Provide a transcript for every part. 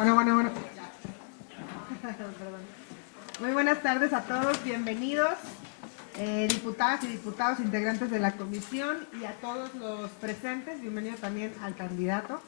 Bueno. Perdón. Muy buenas tardes a todos, bienvenidos, diputadas y diputados integrantes de la comisión y a todos los presentes, bienvenido también al candidato.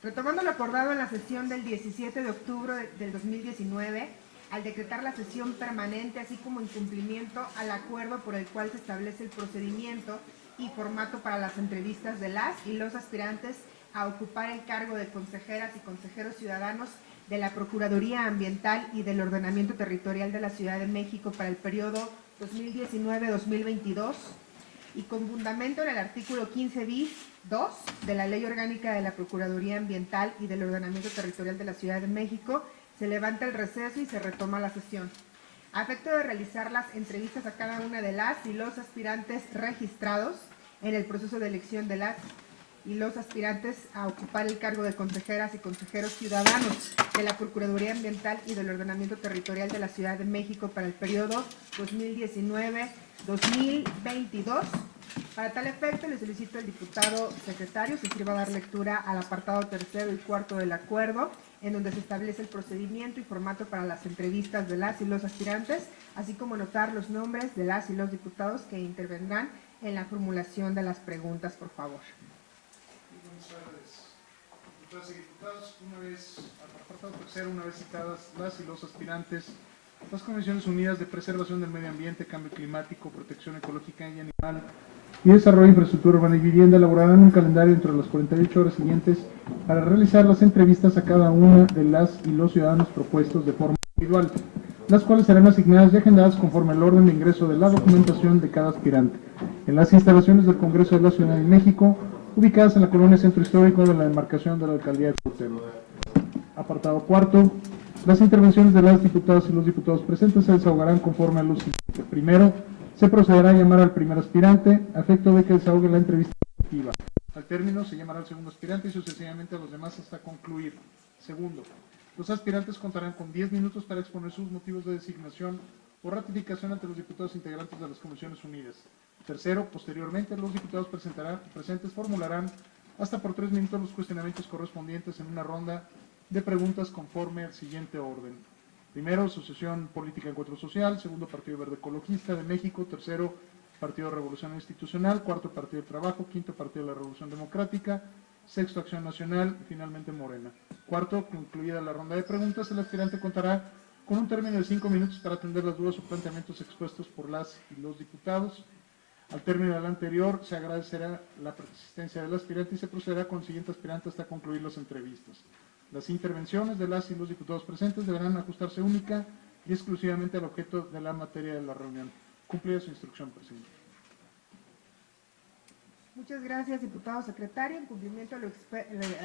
Retomando lo acordado en la sesión del 17 de octubre del 2019, al decretar la sesión permanente, así como en cumplimiento al acuerdo por el cual se establece el procedimiento y formato para las entrevistas de las y los aspirantes a ocupar el cargo de consejeras y consejeros ciudadanos de la Procuraduría Ambiental y del Ordenamiento Territorial de la Ciudad de México para el periodo 2019-2022, y con fundamento en el artículo 15 bis 2 de la Ley Orgánica de la Procuraduría Ambiental y del Ordenamiento Territorial de la Ciudad de México, se levanta el receso y se retoma la sesión. A efecto de realizar las entrevistas a cada una de las y los aspirantes registrados en el proceso de elección de las y los aspirantes a ocupar el cargo de consejeras y consejeros ciudadanos de la Procuraduría Ambiental y del Ordenamiento Territorial de la Ciudad de México para el periodo 2019-2022. Para tal efecto, le solicito al diputado secretario se sirva a dar lectura al apartado tercero y cuarto del acuerdo, en donde se establece el procedimiento y formato para las entrevistas de las y los aspirantes, así como anotar los nombres de las y los diputados que intervendrán en la formulación de las preguntas, por favor. Buenas tardes, diputadas y diputados. Apartado tercero, una vez citadas las y los aspirantes, las Comisiones Unidas de Preservación del Medio Ambiente, Cambio Climático, Protección Ecológica y Animal y Desarrollo de Infraestructura Urbana y Vivienda elaborarán un calendario dentro de las 48 horas siguientes para realizar las entrevistas a cada una de las y los ciudadanos propuestos de forma individual, las cuales serán asignadas y agendadas conforme al orden de ingreso de la documentación de cada aspirante, en las instalaciones del Congreso de la Ciudad de México, ubicadas en la colonia Centro Histórico de la demarcación de la Alcaldía de Cuauhtémoc. Apartado cuarto. Las intervenciones de las diputadas y los diputados presentes se desahogarán conforme a lo siguiente. Primero, se procederá a llamar al primer aspirante a efecto de que desahogue la entrevista efectiva. Al término, se llamará al segundo aspirante y sucesivamente a los demás hasta concluir. Segundo, los aspirantes contarán con 10 minutos para exponer sus motivos de designación o ratificación ante los diputados integrantes de las Comisiones Unidas. Tercero, posteriormente, los diputados presentes formularán hasta por 3 minutos los cuestionamientos correspondientes en una ronda de preguntas conforme al siguiente orden. Primero, Asociación Política Encuentro Social. Segundo, Partido Verde Ecologista de México. Tercero, Partido Revolución Institucional. Cuarto, Partido del Trabajo. Quinto, Partido de la Revolución Democrática. Sexto, Acción Nacional. Y finalmente, Morena. Cuarto, concluida la ronda de preguntas, el aspirante contará con un término de 5 minutos para atender las dudas o planteamientos expuestos por las y los diputados. Al término del anterior, se agradecerá la persistencia del aspirante y se procederá con el siguiente aspirante hasta concluir las entrevistas. Las intervenciones de las y los diputados presentes deberán ajustarse única y exclusivamente al objeto de la materia de la reunión. Cumplida su instrucción, presidente. Muchas gracias, diputado secretario. En cumplimiento de lo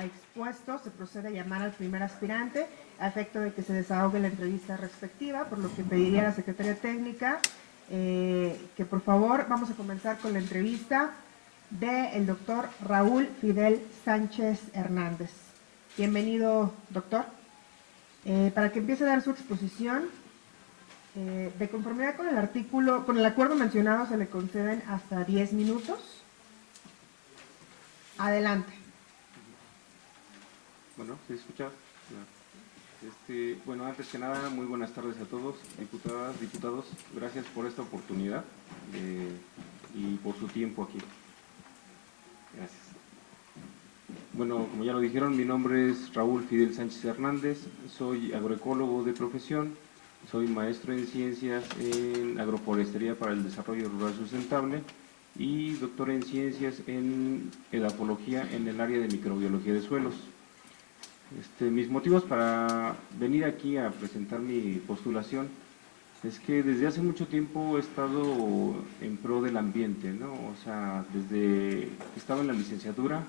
expuesto, se procede a llamar al primer aspirante a efecto de que se desahogue la entrevista respectiva, por lo que pediría a la secretaria técnica que por favor vamos a comenzar con la entrevista del doctor Raúl Fidel Sánchez Hernández. Bienvenido, doctor. Para que empiece a dar su exposición, de conformidad con el acuerdo mencionado, se le conceden hasta 10 minutos. Adelante. Bueno, ¿se escucha? Bueno, antes que nada, muy buenas tardes a todos, diputadas, diputados. Gracias por esta oportunidad y por su tiempo aquí. Gracias. Bueno, como ya lo dijeron, mi nombre es Raúl Fidel Sánchez Hernández, soy agroecólogo de profesión, soy maestro en ciencias en agroforestería para el desarrollo rural sustentable y doctor en ciencias en edafología en el área de microbiología de suelos. Mis motivos para venir aquí a presentar mi postulación es que desde hace mucho tiempo he estado en pro del ambiente, ¿no? O sea, desde que estaba en la licenciatura,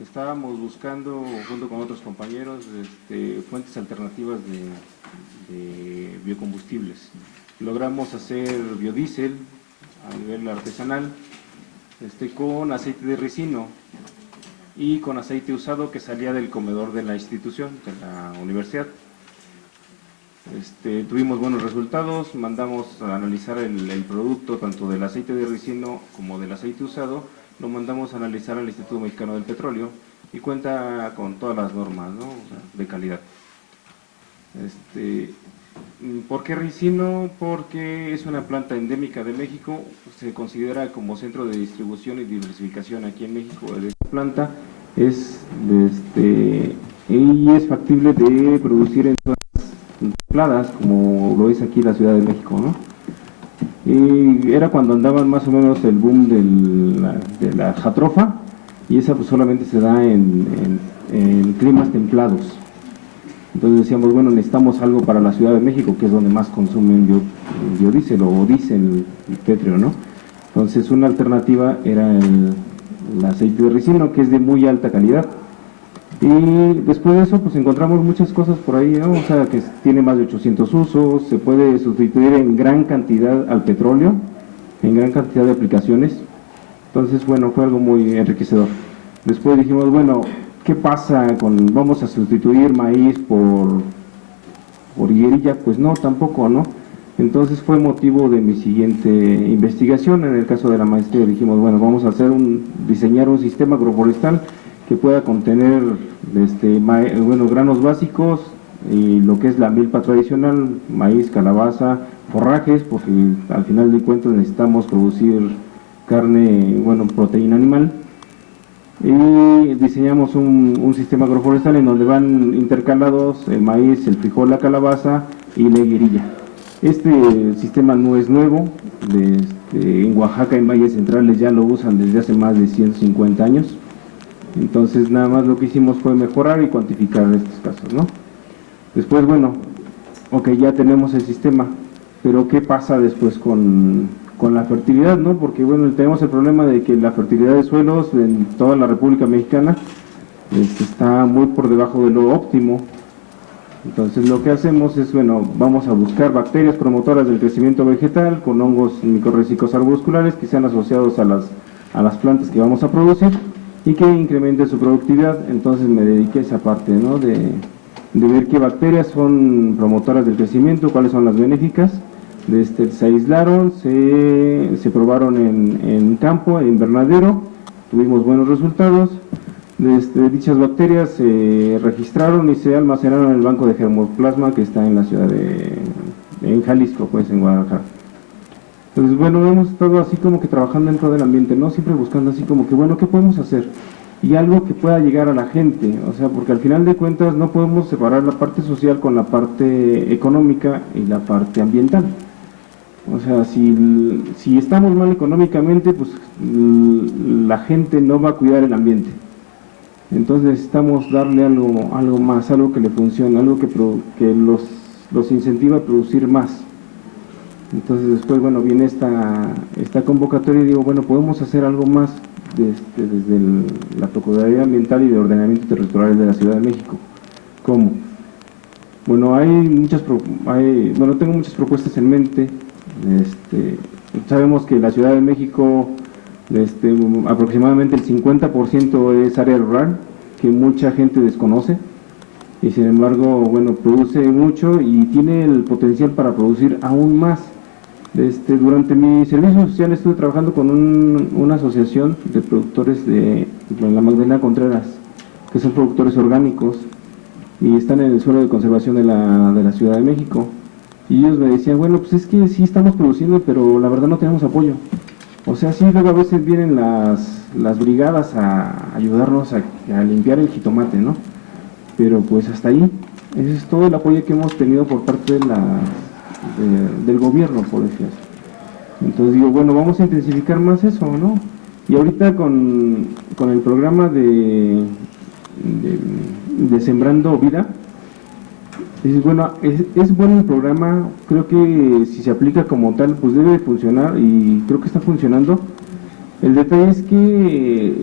estábamos buscando, junto con otros compañeros, fuentes alternativas de biocombustibles. Logramos hacer biodiesel a nivel artesanal, con aceite de ricino y con aceite usado que salía del comedor de la institución, de la universidad. Tuvimos buenos resultados, mandamos a analizar el producto tanto del aceite de ricino como del aceite usado, lo mandamos a analizar al Instituto Mexicano del Petróleo y cuenta con todas las normas, ¿no? O sea, de calidad. ¿Por qué ricino? Porque es una planta endémica de México, se considera como centro de distribución y diversificación aquí en México de esta planta, y es factible de producir en zonas templadas, como lo es aquí la Ciudad de México, ¿no? Y era cuando andaban más o menos el boom de la jatrofa, y esa pues solamente se da en climas templados. Entonces decíamos, bueno, necesitamos algo para la Ciudad de México, que es donde más consumen biodiesel o diésel pétreo, ¿no? Entonces una alternativa era el aceite de ricino, que es de muy alta calidad. Y después de eso, pues encontramos muchas cosas por ahí, ¿no? O sea, que tiene más de 800 usos, se puede sustituir en gran cantidad al petróleo, en gran cantidad de aplicaciones. Entonces, bueno, fue algo muy enriquecedor. Después dijimos, bueno, ¿qué pasa vamos a sustituir maíz por higuerilla? Pues no, tampoco, ¿no? Entonces fue motivo de mi siguiente investigación. En el caso de la maestría dijimos, bueno, vamos a diseñar un sistema agroforestal que pueda contener granos básicos y lo que es la milpa tradicional, maíz, calabaza, forrajes, porque al final de cuentas necesitamos producir carne, proteína animal. Y diseñamos un sistema agroforestal en donde van intercalados el maíz, el frijol, la calabaza y la higuerilla. Este sistema no es nuevo, en Oaxaca, en valles centrales ya lo usan desde hace más de 150 años. Entonces nada más lo que hicimos fue mejorar y cuantificar estos casos, ¿no? Después, ya tenemos el sistema, pero ¿qué pasa después con la fertilidad, ¿no? Porque tenemos el problema de que la fertilidad de suelos en toda la República Mexicana está muy por debajo de lo óptimo. Entonces lo que hacemos es, vamos a buscar bacterias promotoras del crecimiento vegetal con hongos micorrízicos arbusculares que sean asociados a las plantas que vamos a producir y que incremente su productividad. Entonces me dediqué a esa parte, ¿no? De ver qué bacterias son promotoras del crecimiento, cuáles son las benéficas. Se aislaron, se probaron en campo, en invernadero, tuvimos buenos resultados. Dichas bacterias se registraron y se almacenaron en el banco de germoplasma que está en la ciudad en Jalisco, pues en Guadalajara. Entonces, hemos estado así como que trabajando dentro del ambiente, ¿no? Siempre buscando así como que, ¿qué podemos hacer? Y algo que pueda llegar a la gente, o sea, porque al final de cuentas no podemos separar la parte social con la parte económica y la parte ambiental. O sea, si estamos mal económicamente, pues la gente no va a cuidar el ambiente. Entonces necesitamos darle algo más, algo que le funcione, algo que los incentiva a producir más. Entonces después, viene esta convocatoria y digo, podemos hacer algo más desde la Procuraduría Ambiental y de Ordenamiento Territorial de la Ciudad de México. ¿Cómo? Tengo muchas propuestas en mente. Sabemos que la Ciudad de México aproximadamente el 50% es área rural, que mucha gente desconoce, y sin embargo, produce mucho y tiene el potencial para producir aún más. Durante mi servicio social estuve trabajando con una asociación de productores en la Magdalena Contreras, que son productores orgánicos y están en el suelo de conservación de la Ciudad de México. Y ellos me decían, pues es que sí estamos produciendo, pero la verdad no tenemos apoyo. O sea, sí, luego a veces vienen las brigadas a ayudarnos a limpiar el jitomate, ¿no? Pero pues hasta ahí. Ese es todo el apoyo que hemos tenido por parte del gobierno, por decir así. Entonces digo, vamos a intensificar más eso, ¿no? Y ahorita con el programa de Sembrando Vida, es bueno el programa. Creo que si se aplica como tal, pues debe de funcionar y creo que está funcionando. El detalle es que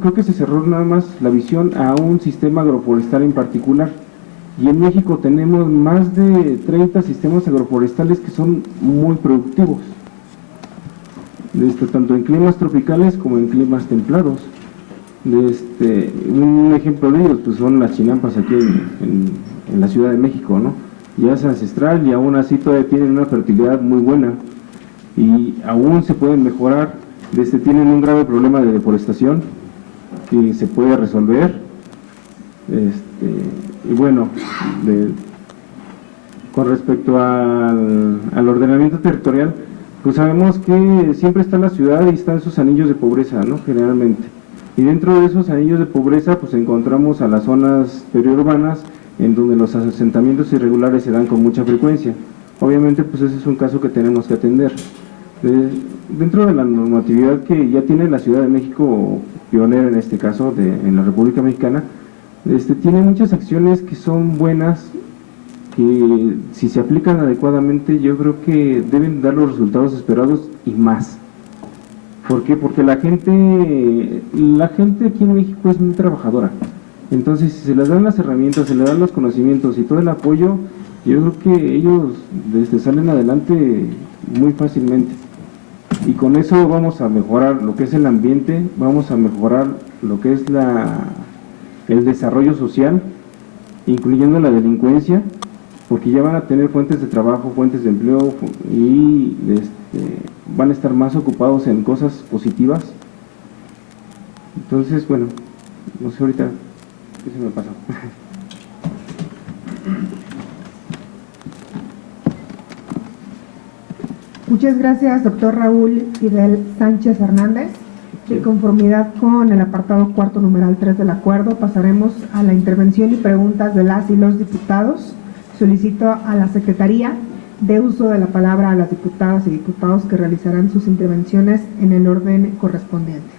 creo que se cerró nada más la visión a un sistema agroforestal en particular. Y en México tenemos más de 30 sistemas agroforestales que son muy productivos, tanto en climas tropicales como en climas templados. Un ejemplo de ellos pues son las chinampas aquí en la Ciudad de México, ¿no? Ya es ancestral y aún así todavía tienen una fertilidad muy buena y aún se pueden mejorar. Tienen un grave problema de deforestación que se puede resolver. Y bueno, con respecto al ordenamiento territorial, pues sabemos que siempre está la ciudad y están sus anillos de pobreza, ¿no? Generalmente. Y dentro de esos anillos de pobreza, pues encontramos a las zonas periurbanas, en donde los asentamientos irregulares se dan con mucha frecuencia. Obviamente, pues ese es un caso que tenemos que atender. Dentro de la normatividad que ya tiene la Ciudad de México, pionera en este caso, en la República Mexicana, tiene muchas acciones que son buenas, que si se aplican adecuadamente, yo creo que deben dar los resultados esperados y más. ¿Por qué? Porque la gente aquí en México es muy trabajadora. Entonces, si se les dan las herramientas, se les dan los conocimientos y todo el apoyo, yo creo que ellos salen adelante muy fácilmente. Y con eso vamos a mejorar lo que es el ambiente, vamos a mejorar lo que es el desarrollo social, incluyendo la delincuencia, porque ya van a tener fuentes de trabajo, fuentes de empleo y van a estar más ocupados en cosas positivas. Entonces, bueno, no sé ahorita qué se me pasó. Muchas gracias, doctor Raúl Fidel Sánchez Hernández. De conformidad con el apartado cuarto, numeral 3 del acuerdo, pasaremos a la intervención y preguntas de las y los diputados. Solicito a la Secretaría de uso de la palabra a las diputadas y diputados que realizarán sus intervenciones en el orden correspondiente.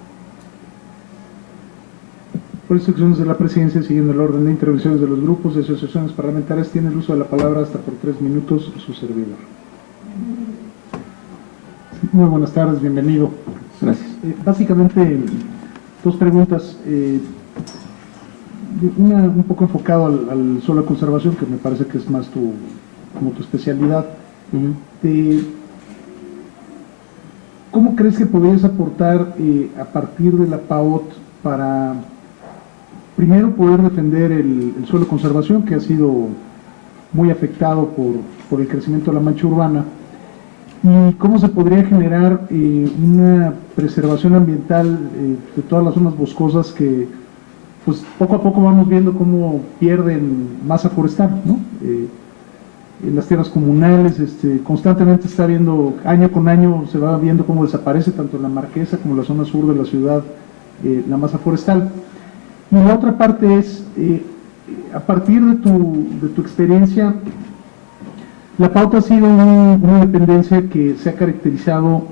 Por instrucciones de la Presidencia, siguiendo el orden de intervenciones de los grupos y asociaciones parlamentarias, tiene el uso de la palabra hasta por 3 minutos su servidor. Muy buenas tardes, bienvenido. Gracias. Básicamente, dos preguntas. Una un poco enfocado al suelo de conservación, que me parece que es más como tu especialidad. ¿Cómo crees que podrías aportar a partir de la PAOT para, primero, poder defender el suelo de conservación, que ha sido muy afectado por el crecimiento de la mancha urbana? ¿Y cómo se podría generar una preservación ambiental de todas las zonas boscosas que, pues, poco a poco vamos viendo cómo pierden masa forestal, ¿no? En las tierras comunales, constantemente está viendo, año con año se va viendo cómo desaparece tanto en la Marquesa como en la zona sur de la ciudad la masa forestal. Y la otra parte es, a partir de tu experiencia, la pauta ha sido una dependencia que se ha caracterizado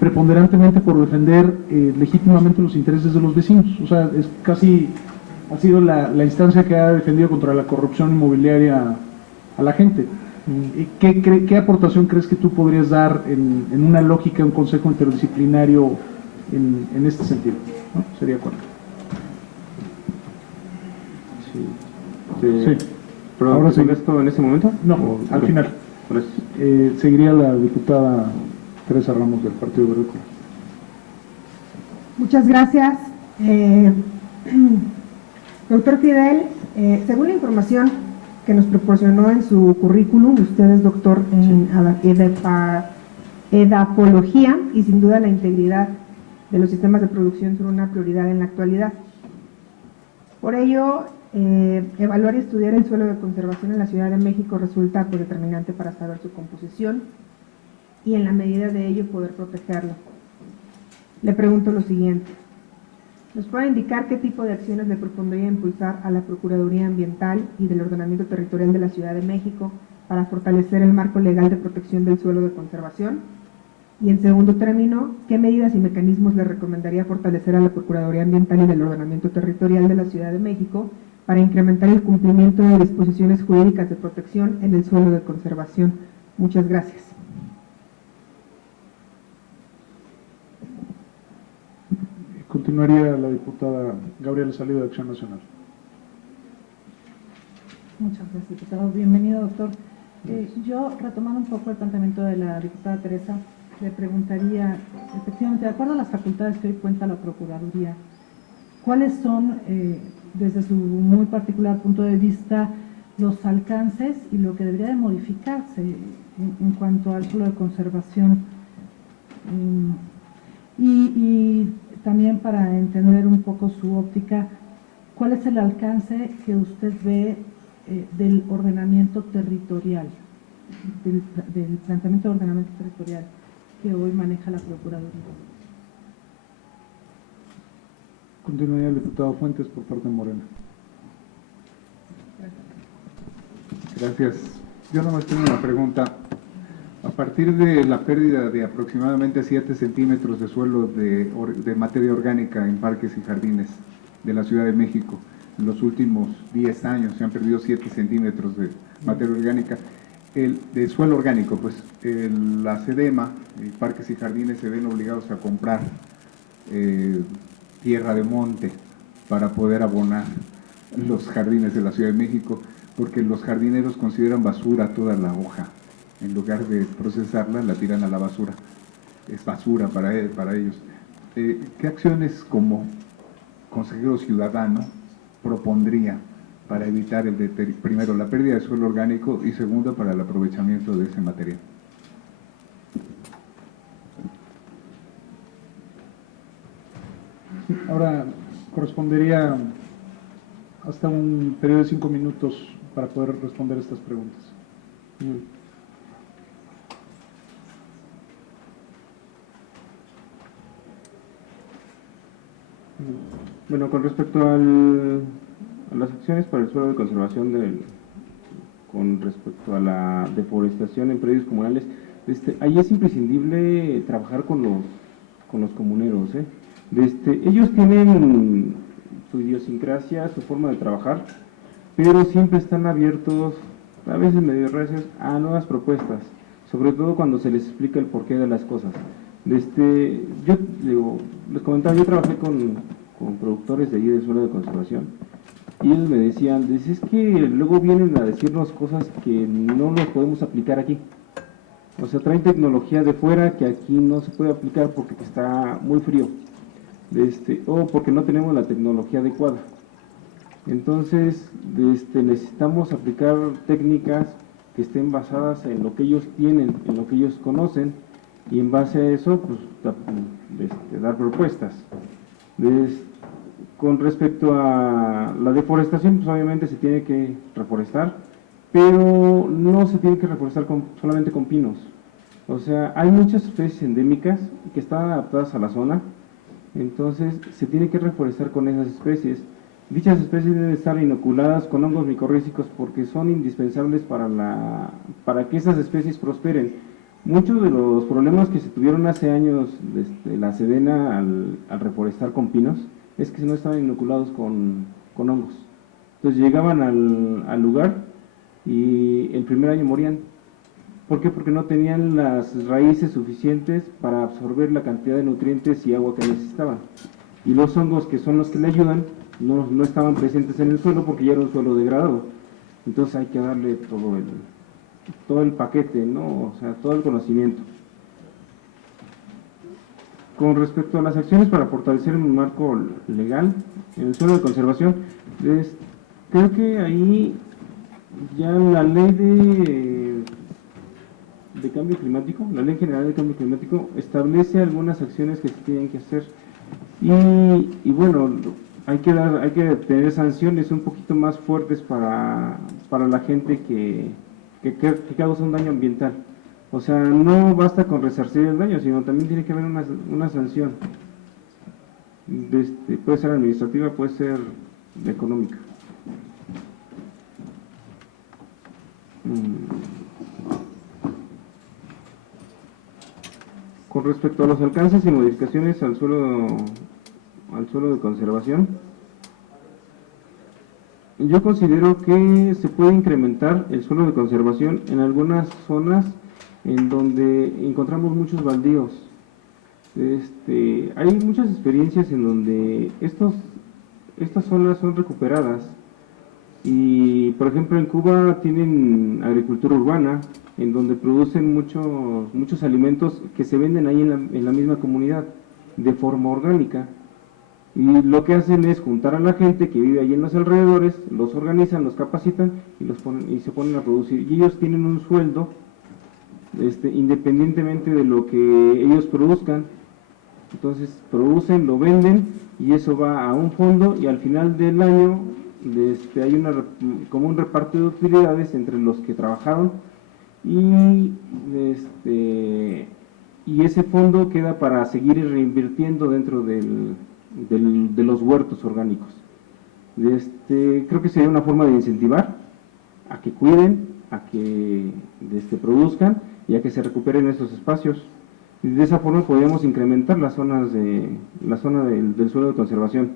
preponderantemente por defender legítimamente los intereses de los vecinos. O sea, ha sido la instancia que ha defendido contra la corrupción inmobiliaria a la gente. ¿Qué aportación crees que tú podrías dar en una lógica, un consejo interdisciplinario en este sentido? ¿No? Sería cuál. Sí. ¿Pero ahora sí esto en este momento? No, al final. Seguiría la diputada Teresa Ramos del Partido Verde. Muchas gracias. Doctor Fidel, según la información que nos proporcionó en su currículum, usted es doctor en edapología y sin duda la integridad de los sistemas de producción son una prioridad en la actualidad. Por ello, evaluar y estudiar el suelo de conservación en la Ciudad de México resulta determinante para saber su composición y en la medida de ello poder protegerlo. Le pregunto lo siguiente: ¿nos puede indicar qué tipo de acciones le propondría impulsar a la Procuraduría Ambiental y del Ordenamiento Territorial de la Ciudad de México para fortalecer el marco legal de protección del suelo de conservación? Y en segundo término, ¿qué medidas y mecanismos le recomendaría fortalecer a la Procuraduría Ambiental y del Ordenamiento Territorial de la Ciudad de México para incrementar el cumplimiento de disposiciones jurídicas de protección en el suelo de conservación? Muchas gracias. Continuaría la diputada Gabriela Salido de Acción Nacional. Muchas gracias, diputado. Bienvenido, doctor. Yo, retomando un poco el planteamiento de la diputada Teresa, le preguntaría, efectivamente, de acuerdo a las facultades que hoy cuenta la Procuraduría, ¿cuáles son, desde su muy particular punto de vista, los alcances y lo que debería de modificarse en cuanto al suelo de conservación? Y también para entender un poco su óptica, ¿cuál es el alcance que usted ve del ordenamiento territorial, del planteamiento de ordenamiento territorial que hoy maneja la Procuraduría? Continuaría el diputado Fuentes por parte de Morena. Gracias. Yo nomás tengo una pregunta. A partir de la pérdida de aproximadamente 7 centímetros de suelo de materia orgánica en parques y jardines de la Ciudad de México, en los últimos 10 años se han perdido 7 centímetros de materia orgánica, de suelo orgánico, pues la SEDEMA, parques y jardines se ven obligados a comprar tierra de monte para poder abonar los jardines de la Ciudad de México, porque los jardineros consideran basura toda la hoja. En lugar de procesarla, la tiran a la basura. Es basura para ellos. ¿Qué acciones como consejero ciudadano propondría para evitar primero la pérdida de suelo orgánico y segundo para el aprovechamiento de ese material? Ahora correspondería hasta un periodo de 5 minutos para poder responder estas preguntas. Bueno, con respecto a las acciones para el suelo de conservación con respecto a la deforestación en predios comunales, ahí es imprescindible trabajar con los comuneros, ¿eh? Ellos tienen su idiosincrasia, su forma de trabajar, pero siempre están abiertos, a veces medio recios, a nuevas propuestas, sobre todo cuando se les explica el porqué de las cosas. Yo les comentaba, yo trabajé con productores de ahí del suelo de conservación, y ellos me decían, es que luego vienen a decirnos cosas que no nos podemos aplicar aquí. O sea, traen tecnología de fuera que aquí no se puede aplicar porque está muy frío, o porque no tenemos la tecnología adecuada. Entonces, necesitamos aplicar técnicas que estén basadas en lo que ellos tienen, en lo que ellos conocen, y en base a eso, pues, dar propuestas. Con respecto a la deforestación, pues obviamente se tiene que reforestar, pero no se tiene que reforestar solamente con pinos. O sea, hay muchas especies endémicas que están adaptadas a la zona, entonces se tiene que reforestar con esas especies. Dichas especies deben estar inoculadas con hongos micorrízicos porque son indispensables para que esas especies prosperen. Muchos de los problemas que se tuvieron hace años la Sedena al reforestar con pinos es que no estaban inoculados con hongos. Entonces llegaban al lugar y el primer año morían. ¿Por qué? Porque no tenían las raíces suficientes para absorber la cantidad de nutrientes y agua que necesitaban. Y los hongos, que son los que le ayudan, no estaban presentes en el suelo porque ya era un suelo degradado. Entonces hay que darle todo el paquete, ¿no? O sea, todo el conocimiento. Con respecto a las acciones para fortalecer un marco legal en el suelo de conservación, creo que ahí ya la ley de cambio climático, la ley general de cambio climático, establece algunas acciones que se tienen que hacer. Y bueno, hay que tener sanciones un poquito más fuertes para la gente que causa un daño ambiental. O sea, no basta con resarcir el daño, sino también tiene que haber una sanción. Puede ser administrativa, puede ser económica. Con respecto a los alcances y modificaciones al suelo de conservación, yo considero que se puede incrementar el suelo de conservación en algunas zonas en donde encontramos muchos baldíos. Hay muchas experiencias en donde estas zonas son recuperadas y, por ejemplo, en Cuba tienen agricultura urbana, en donde producen muchos alimentos que se venden ahí en la misma comunidad de forma orgánica. Y lo que hacen es juntar a la gente que vive ahí en los alrededores, los organizan, los capacitan y se ponen a producir. Y ellos tienen un sueldo independientemente de lo que ellos produzcan. Entonces producen, lo venden y eso va a un fondo y al final del año hay como un reparto de utilidades entre los que trabajaron y ese fondo queda para seguir reinvirtiendo dentro de los huertos orgánicos. Creo que sería una forma de incentivar a que cuiden, a que produzcan y a que se recuperen estos espacios. Y de esa forma podríamos incrementar la zona del suelo de conservación.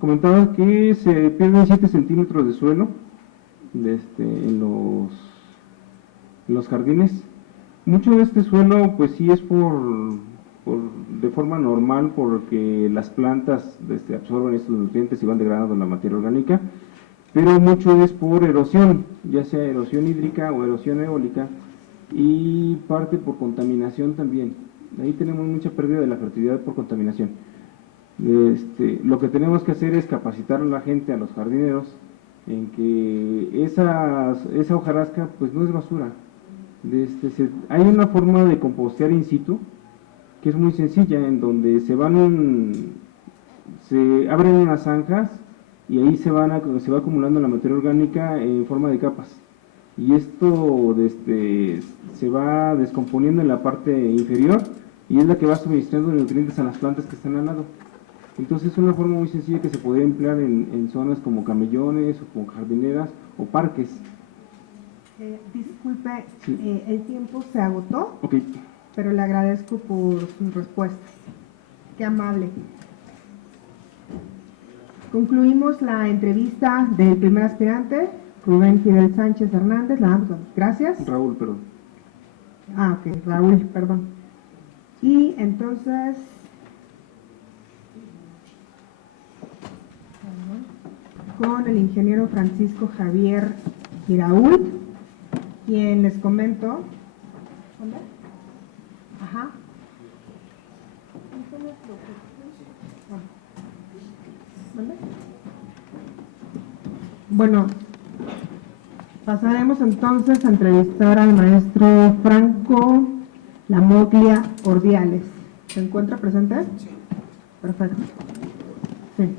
Comentaba que se pierden 7 centímetros de suelo en los jardines. Mucho de este suelo pues sí es de forma normal porque las plantas absorben estos nutrientes y van degradando la materia orgánica, pero mucho es por erosión, ya sea erosión hídrica o erosión eólica, y parte por contaminación también. Ahí tenemos mucha pérdida de la fertilidad por contaminación. Lo que tenemos que hacer es capacitar a la gente, a los jardineros, en que esa hojarasca pues no es basura. Hay una forma de compostear in situ que es muy sencilla, en donde se abren unas zanjas y ahí se va acumulando la materia orgánica en forma de capas, y esto se va descomponiendo en la parte inferior y es la que va suministrando nutrientes a las plantas que están al lado. Entonces es una forma muy sencilla que se podría emplear en zonas como camellones o como jardineras o parques. Disculpe, Sí. el tiempo se agotó, Ok. pero le agradezco por sus respuestas. Qué amable. Concluimos la entrevista del primer aspirante, Rubén Fidel Sánchez Hernández. Le damos las gracias. Raúl, perdón. Ok, Raúl, perdón. Y entonces, con el ingeniero Francisco Javier Girault, quien les comento. ¿Dónde? Ajá. ¿Dónde? Bueno, pasaremos entonces a entrevistar al maestro Franco Lamoglia Ordiales. ¿Se encuentra presente? Sí. Perfecto. Sí.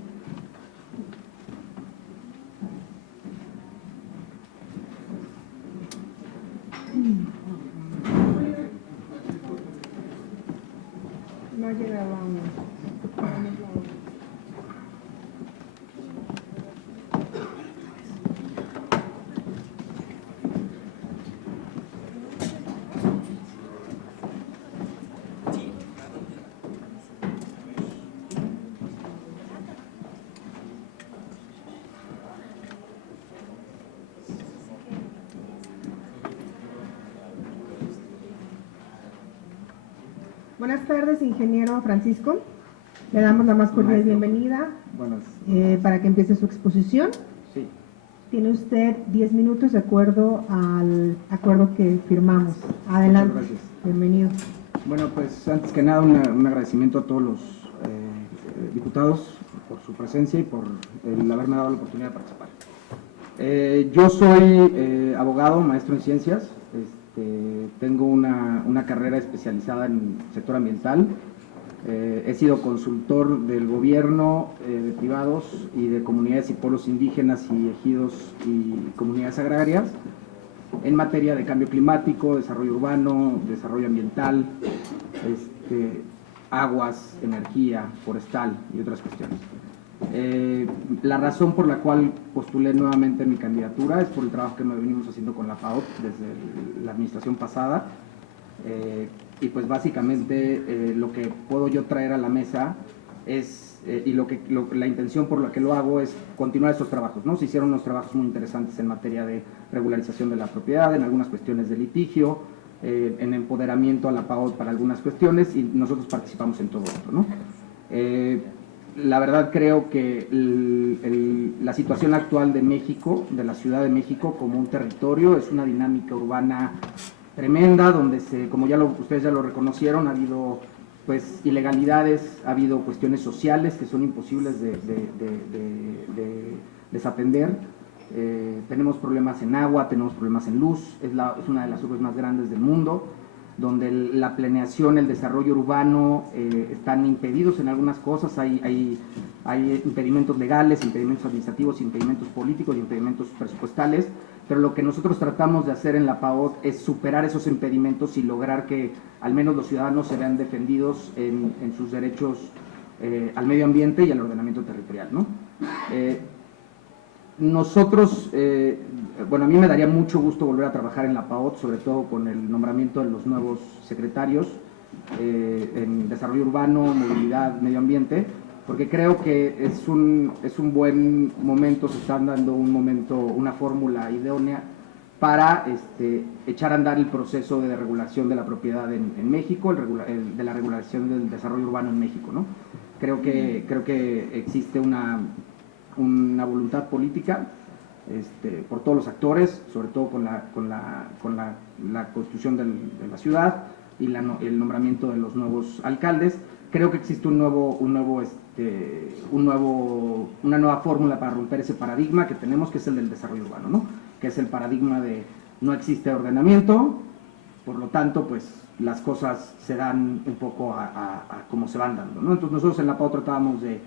No ha llegado aún. Buenas tardes, ingeniero Francisco. Le damos la más cordial bienvenida para que empiece su exposición. Sí. Tiene usted 10 minutos de acuerdo al acuerdo que firmamos. Adelante. Muchas gracias. Bienvenido. Bueno, pues antes que nada un agradecimiento a todos los diputados por su presencia y por el haberme dado la oportunidad de participar. Yo soy abogado, maestro en ciencias. Tengo una carrera especializada en sector ambiental. He sido consultor del gobierno, de privados y de comunidades y pueblos indígenas y ejidos y comunidades agrarias en materia de cambio climático, desarrollo urbano, desarrollo ambiental, aguas, energía, forestal y otras cuestiones. La razón por la cual postulé nuevamente mi candidatura es por el trabajo que venimos haciendo con la FAO desde la administración pasada, y pues básicamente lo que puedo yo traer a la mesa es, la intención por la que lo hago es continuar estos trabajos, ¿no? Se hicieron unos trabajos muy interesantes en materia de regularización de la propiedad, en algunas cuestiones de litigio, en empoderamiento a la PAOT para algunas cuestiones, y nosotros participamos en todo esto, ¿no? La verdad creo que la situación actual de México, de la Ciudad de México como un territorio, es una dinámica urbana tremenda, donde como ustedes ya lo reconocieron, ha habido pues ilegalidades, ha habido cuestiones sociales que son imposibles de desatender. Tenemos problemas en agua, tenemos problemas en luz, es una de las urbes más grandes del mundo, donde la planeación, el desarrollo urbano están impedidos en algunas cosas, hay impedimentos legales, impedimentos administrativos, impedimentos políticos, impedimentos presupuestales, pero lo que nosotros tratamos de hacer en la PAOT es superar esos impedimentos y lograr que al menos los ciudadanos se vean defendidos en sus derechos al medio ambiente y al ordenamiento territorial, ¿no? Nosotros, bueno, a mí me daría mucho gusto volver a trabajar en la PAOT, sobre todo con el nombramiento de los nuevos secretarios en desarrollo urbano, movilidad, medio ambiente, porque creo que es un buen momento, se está dando una fórmula idónea para echar a andar el proceso de regulación de la propiedad en México, de la regulación del desarrollo urbano en México, ¿no? Creo que existe una voluntad política por todos los actores, sobre todo con la constitución de la ciudad y el nombramiento de los nuevos alcaldes. Creo que existe una nueva fórmula para romper ese paradigma que tenemos, que es el del desarrollo urbano, ¿no? Que es el paradigma de no existe ordenamiento, por lo tanto, pues las cosas se dan un poco a como se van dando, ¿no? Entonces nosotros en la PAO tratábamos de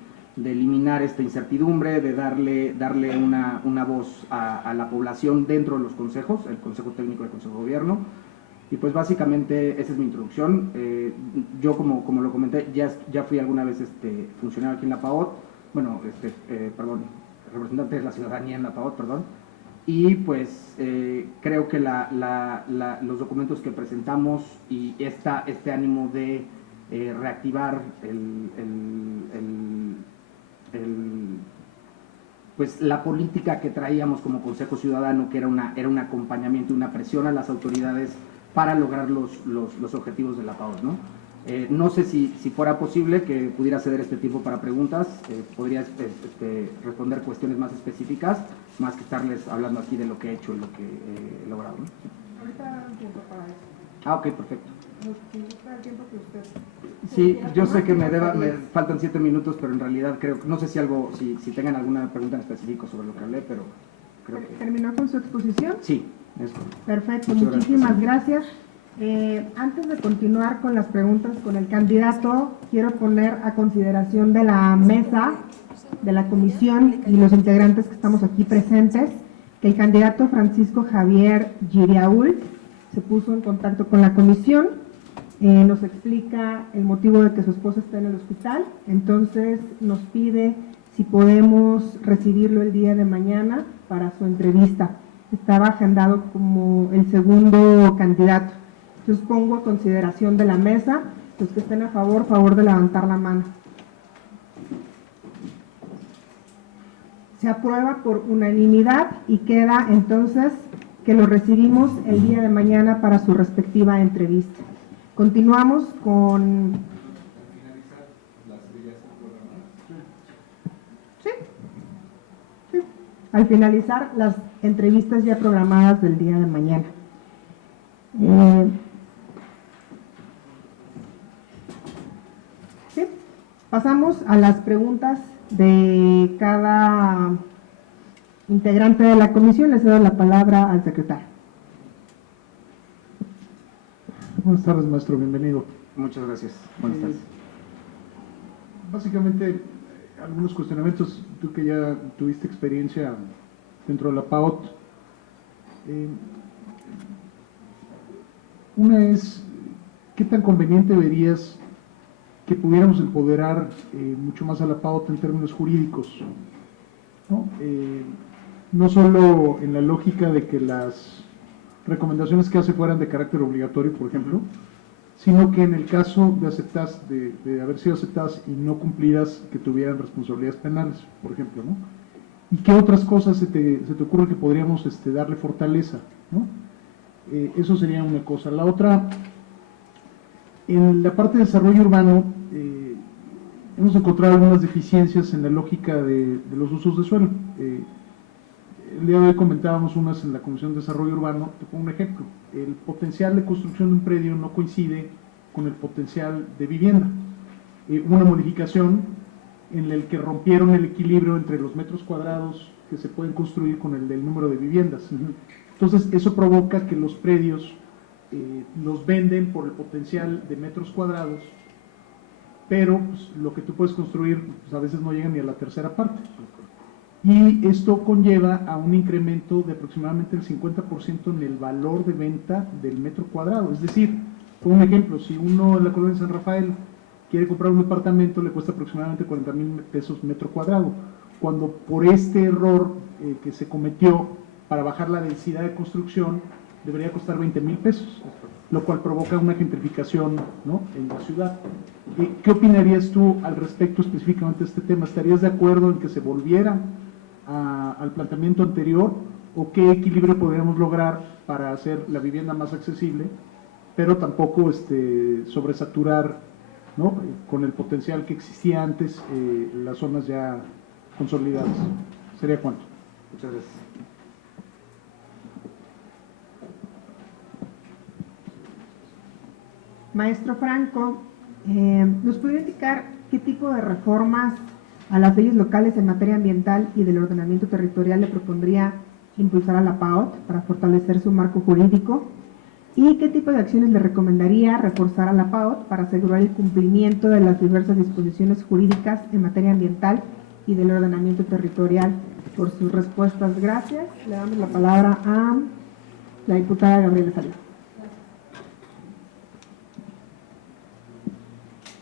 eliminar esta incertidumbre, de darle una voz a la población dentro de los consejos, el Consejo Técnico y el Consejo de Gobierno. Y pues básicamente esa es mi introducción. Yo, como lo comenté, ya fui alguna vez funcionario aquí en la PAOT, bueno, representante de la ciudadanía en la PAOT, perdón. Y pues creo que los documentos que presentamos y este ánimo de reactivar pues la política que traíamos como Consejo Ciudadano, que era un acompañamiento y una presión a las autoridades para lograr los objetivos de la PAOT, ¿no? No sé si fuera posible que pudiera ceder este tiempo para preguntas, podría responder cuestiones más específicas, más que estarles hablando aquí de lo que he hecho y lo que he logrado, ¿no? Ahorita dan tiempo para eso. Ah, ok, perfecto. Si gusta el tiempo que usted... Sí, yo sé que me faltan 7 minutos, pero en realidad no sé si tengan alguna pregunta en específico sobre lo que hablé, pero creo que... ¿Terminó con su exposición? Sí, eso. Perfecto, Muchas muchísimas gracias. Antes de continuar con las preguntas con el candidato, quiero poner a consideración de la mesa, de la comisión y los integrantes que estamos aquí presentes, que el candidato Francisco Javier Giriault se puso en contacto con la comisión, nos explica el motivo de que su esposa está en el hospital, entonces nos pide si podemos recibirlo el día de mañana para su entrevista. Estaba agendado como el segundo candidato. Entonces pongo a consideración de la mesa, los que estén a favor de levantar la mano. Se aprueba por unanimidad y queda entonces que lo recibimos el día de mañana para su respectiva entrevista. Continuamos con... Sí. Al finalizar las entrevistas ya programadas del día de mañana. ¿Sí? Pasamos a las preguntas de cada integrante de la comisión. Le cedo la palabra al secretario. Buenas tardes, maestro, bienvenido. Muchas gracias. Buenas tardes. Básicamente, algunos cuestionamientos, tú que ya tuviste experiencia dentro de la PAOT. Una es, ¿qué tan conveniente verías que pudiéramos empoderar mucho más a la PAOT en términos jurídicos? No solo en la lógica de que las recomendaciones que hace fueran de carácter obligatorio, por ejemplo, sino que en el caso de haber sido aceptadas y no cumplidas, que tuvieran responsabilidades penales, por ejemplo, ¿no? ¿Y qué otras cosas se te ocurre que podríamos darle fortaleza, ¿no? Eso sería una cosa. La otra, en la parte de desarrollo urbano, hemos encontrado algunas deficiencias en la lógica de los usos de suelo. El día de hoy comentábamos unas en la Comisión de Desarrollo Urbano. Te pongo un ejemplo: el potencial de construcción de un predio no coincide con el potencial de vivienda. Hubo una modificación en la que rompieron el equilibrio entre los metros cuadrados que se pueden construir con el del número de viviendas. Entonces, eso provoca que los predios los venden por el potencial de metros cuadrados, pero pues, lo que tú puedes construir pues, a veces no llega ni a la tercera parte. Y esto conlleva a un incremento de aproximadamente el 50% en el valor de venta del metro cuadrado. Es decir, por un ejemplo, si uno en la colonia de San Rafael quiere comprar un departamento, le cuesta aproximadamente 40,000 pesos metro cuadrado, cuando por este error que se cometió para bajar la densidad de construcción, debería costar 20,000 pesos, lo cual provoca una gentrificación, ¿no?, en la ciudad. ¿Qué opinarías tú al respecto específicamente de este tema? ¿Estarías de acuerdo en que se volviera al planteamiento anterior, o qué equilibrio podríamos lograr para hacer la vivienda más accesible, pero tampoco sobresaturar, ¿no?, con el potencial que existía antes las zonas ya consolidadas? ¿Sería cuánto? Muchas gracias. Maestro Franco, ¿nos podría indicar qué tipo de reformas a las leyes locales en materia ambiental y del ordenamiento territorial le propondría impulsar a la PAOT para fortalecer su marco jurídico? ¿Y qué tipo de acciones le recomendaría reforzar a la PAOT para asegurar el cumplimiento de las diversas disposiciones jurídicas en materia ambiental y del ordenamiento territorial? Por sus respuestas, gracias. Le damos la palabra a la diputada Gabriela Salinas.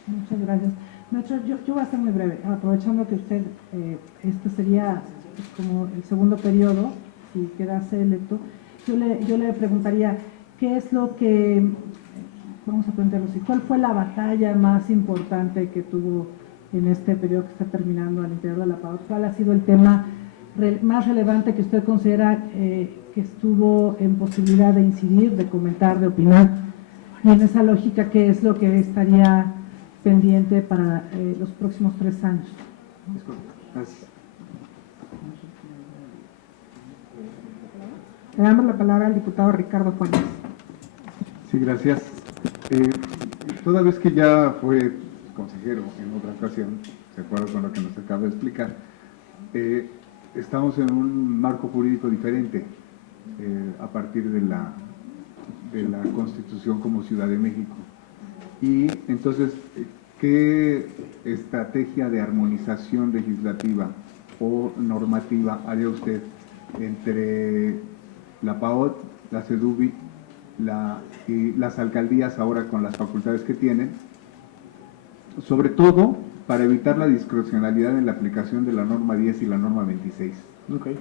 Muchas gracias. Maestro, yo voy a ser muy breve, aprovechando que usted, este sería pues, como el segundo periodo, si quedase electo, yo le preguntaría, ¿qué es lo que, vamos a plantearlo así, cuál fue la batalla más importante que tuvo en este periodo que está terminando al interior de la PAOT? ¿Cuál ha sido el tema más relevante que usted considera que estuvo en posibilidad de incidir, de comentar, de opinar? Y en esa lógica, ¿qué es lo que estaría pendiente para los próximos 3 años? Gracias. Le damos la palabra al diputado Ricardo Fuentes. Sí, gracias. Toda vez que ya fue consejero en otra ocasión, de acuerdo con lo que nos acaba de explicar, estamos en un marco jurídico diferente a partir de la Constitución como Ciudad de México. Y entonces, ¿qué estrategia de armonización legislativa o normativa haría usted entre la PAOT, la CEDUBI y las alcaldías ahora con las facultades que tienen, sobre todo para evitar la discrecionalidad en la aplicación de la norma 10 y la norma 26? Okay.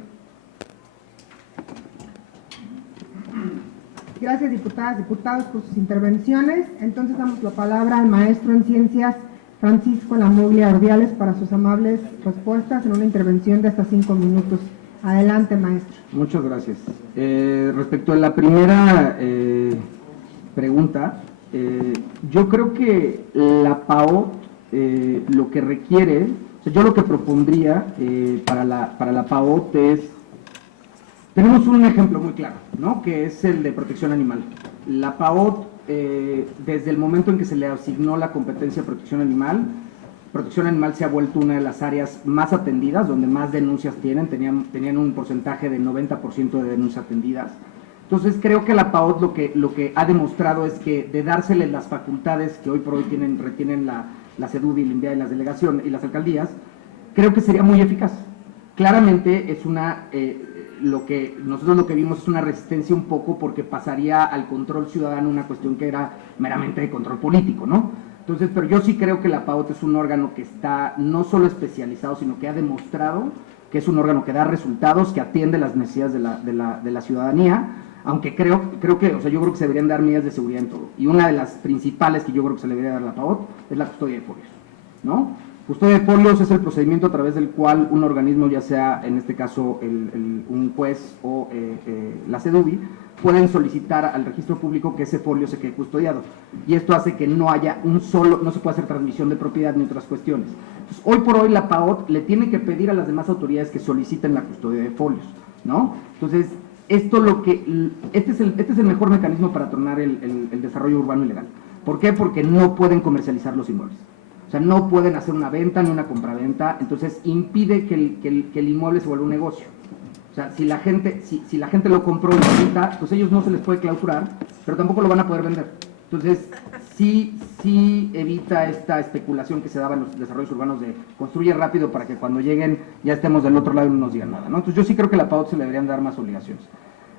Gracias, diputadas, diputados, por sus intervenciones. Entonces damos la palabra al maestro en Ciencias Francisco Lamuglia Ordiales para sus amables respuestas en una intervención de hasta 5 minutos. Adelante, maestro. Muchas gracias. Respecto a la primera pregunta, yo creo que la PAOT lo que requiere, o sea, yo lo que propondría para la PAOT es, tenemos un ejemplo muy claro, ¿no?, que es el de protección animal. La PAOT, desde el momento en que se le asignó la competencia de protección animal se ha vuelto una de las áreas más atendidas, donde más denuncias tenían un porcentaje de 90% de denuncias atendidas. Entonces creo que la PAOT lo que ha demostrado es que de dárseles las facultades que hoy por hoy retienen la CEDUBI, el INVIA y las delegaciones y las alcaldías, creo que sería muy eficaz. Claramente es nosotros lo que vimos es una resistencia un poco porque pasaría al control ciudadano una cuestión que era meramente de control político, ¿no? Entonces, pero yo sí creo que la PAOT es un órgano que está no solo especializado, sino que ha demostrado que es un órgano que da resultados, que atiende las necesidades de la ciudadanía, aunque creo que, o sea, yo creo que se deberían dar medidas de seguridad en todo. Y una de las principales que yo creo que se le debería dar a la PAOT es la custodia de folios, ¿no? Custodia de folios es el procedimiento a través del cual un organismo, ya sea en este caso un juez o la CEDUBI, pueden solicitar al registro público que ese folio se quede custodiado. Y esto hace que no haya no se puede hacer transmisión de propiedad ni otras cuestiones. Entonces, hoy por hoy la PAOT le tiene que pedir a las demás autoridades que soliciten la custodia de folios, ¿no? Entonces, este es el mejor mecanismo para tornar el desarrollo urbano ilegal. ¿Por qué? Porque no pueden comercializar los inmuebles. O sea, no pueden hacer una venta ni una compraventa, entonces impide que el inmueble se vuelva un negocio. O sea, si la gente lo compró y lo renta, pues ellos no se les puede clausurar, pero tampoco lo van a poder vender. Entonces, sí evita esta especulación que se daba en los desarrollos urbanos de construye rápido para que cuando lleguen ya estemos del otro lado y no nos digan nada, ¿no? Entonces, yo sí creo que a la PAOT se le deberían dar más obligaciones.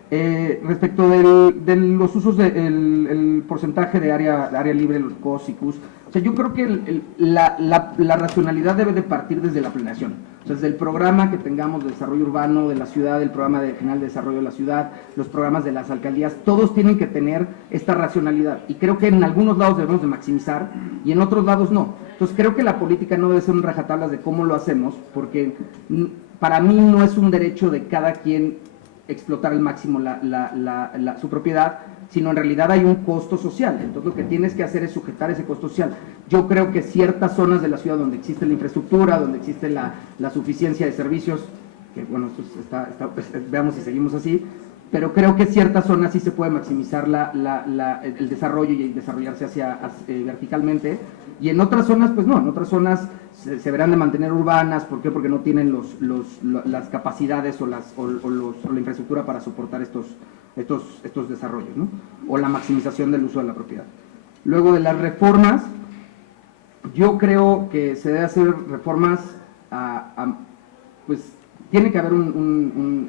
Respecto de los usos del porcentaje de área libre, los COS y CUS, o sea, yo creo que la racionalidad debe de partir desde la planeación. O sea, desde el programa que tengamos de desarrollo urbano de la ciudad, el programa general de desarrollo de la ciudad, los programas de las alcaldías, todos tienen que tener esta racionalidad. Y creo que en algunos lados debemos de maximizar y en otros lados no. Entonces creo que la política no debe ser un rajatablas de cómo lo hacemos, porque para mí no es un derecho de cada quien explotar al máximo su propiedad, sino en realidad hay un costo social. Entonces lo que tienes que hacer es sujetar ese costo social. Yo creo que ciertas zonas de la ciudad donde existe la infraestructura, donde existe la suficiencia de servicios, que bueno, esto pues, veamos si seguimos así, pero creo que ciertas zonas sí se puede maximizar el desarrollo y desarrollarse verticalmente, y en otras zonas pues no, en otras zonas se verán de mantener urbanas. ¿Por qué? Porque no tienen las capacidades o la infraestructura para soportar estos desarrollos, ¿no? O la maximización del uso de la propiedad. Luego de las reformas, yo creo que se debe hacer reformas pues tiene que haber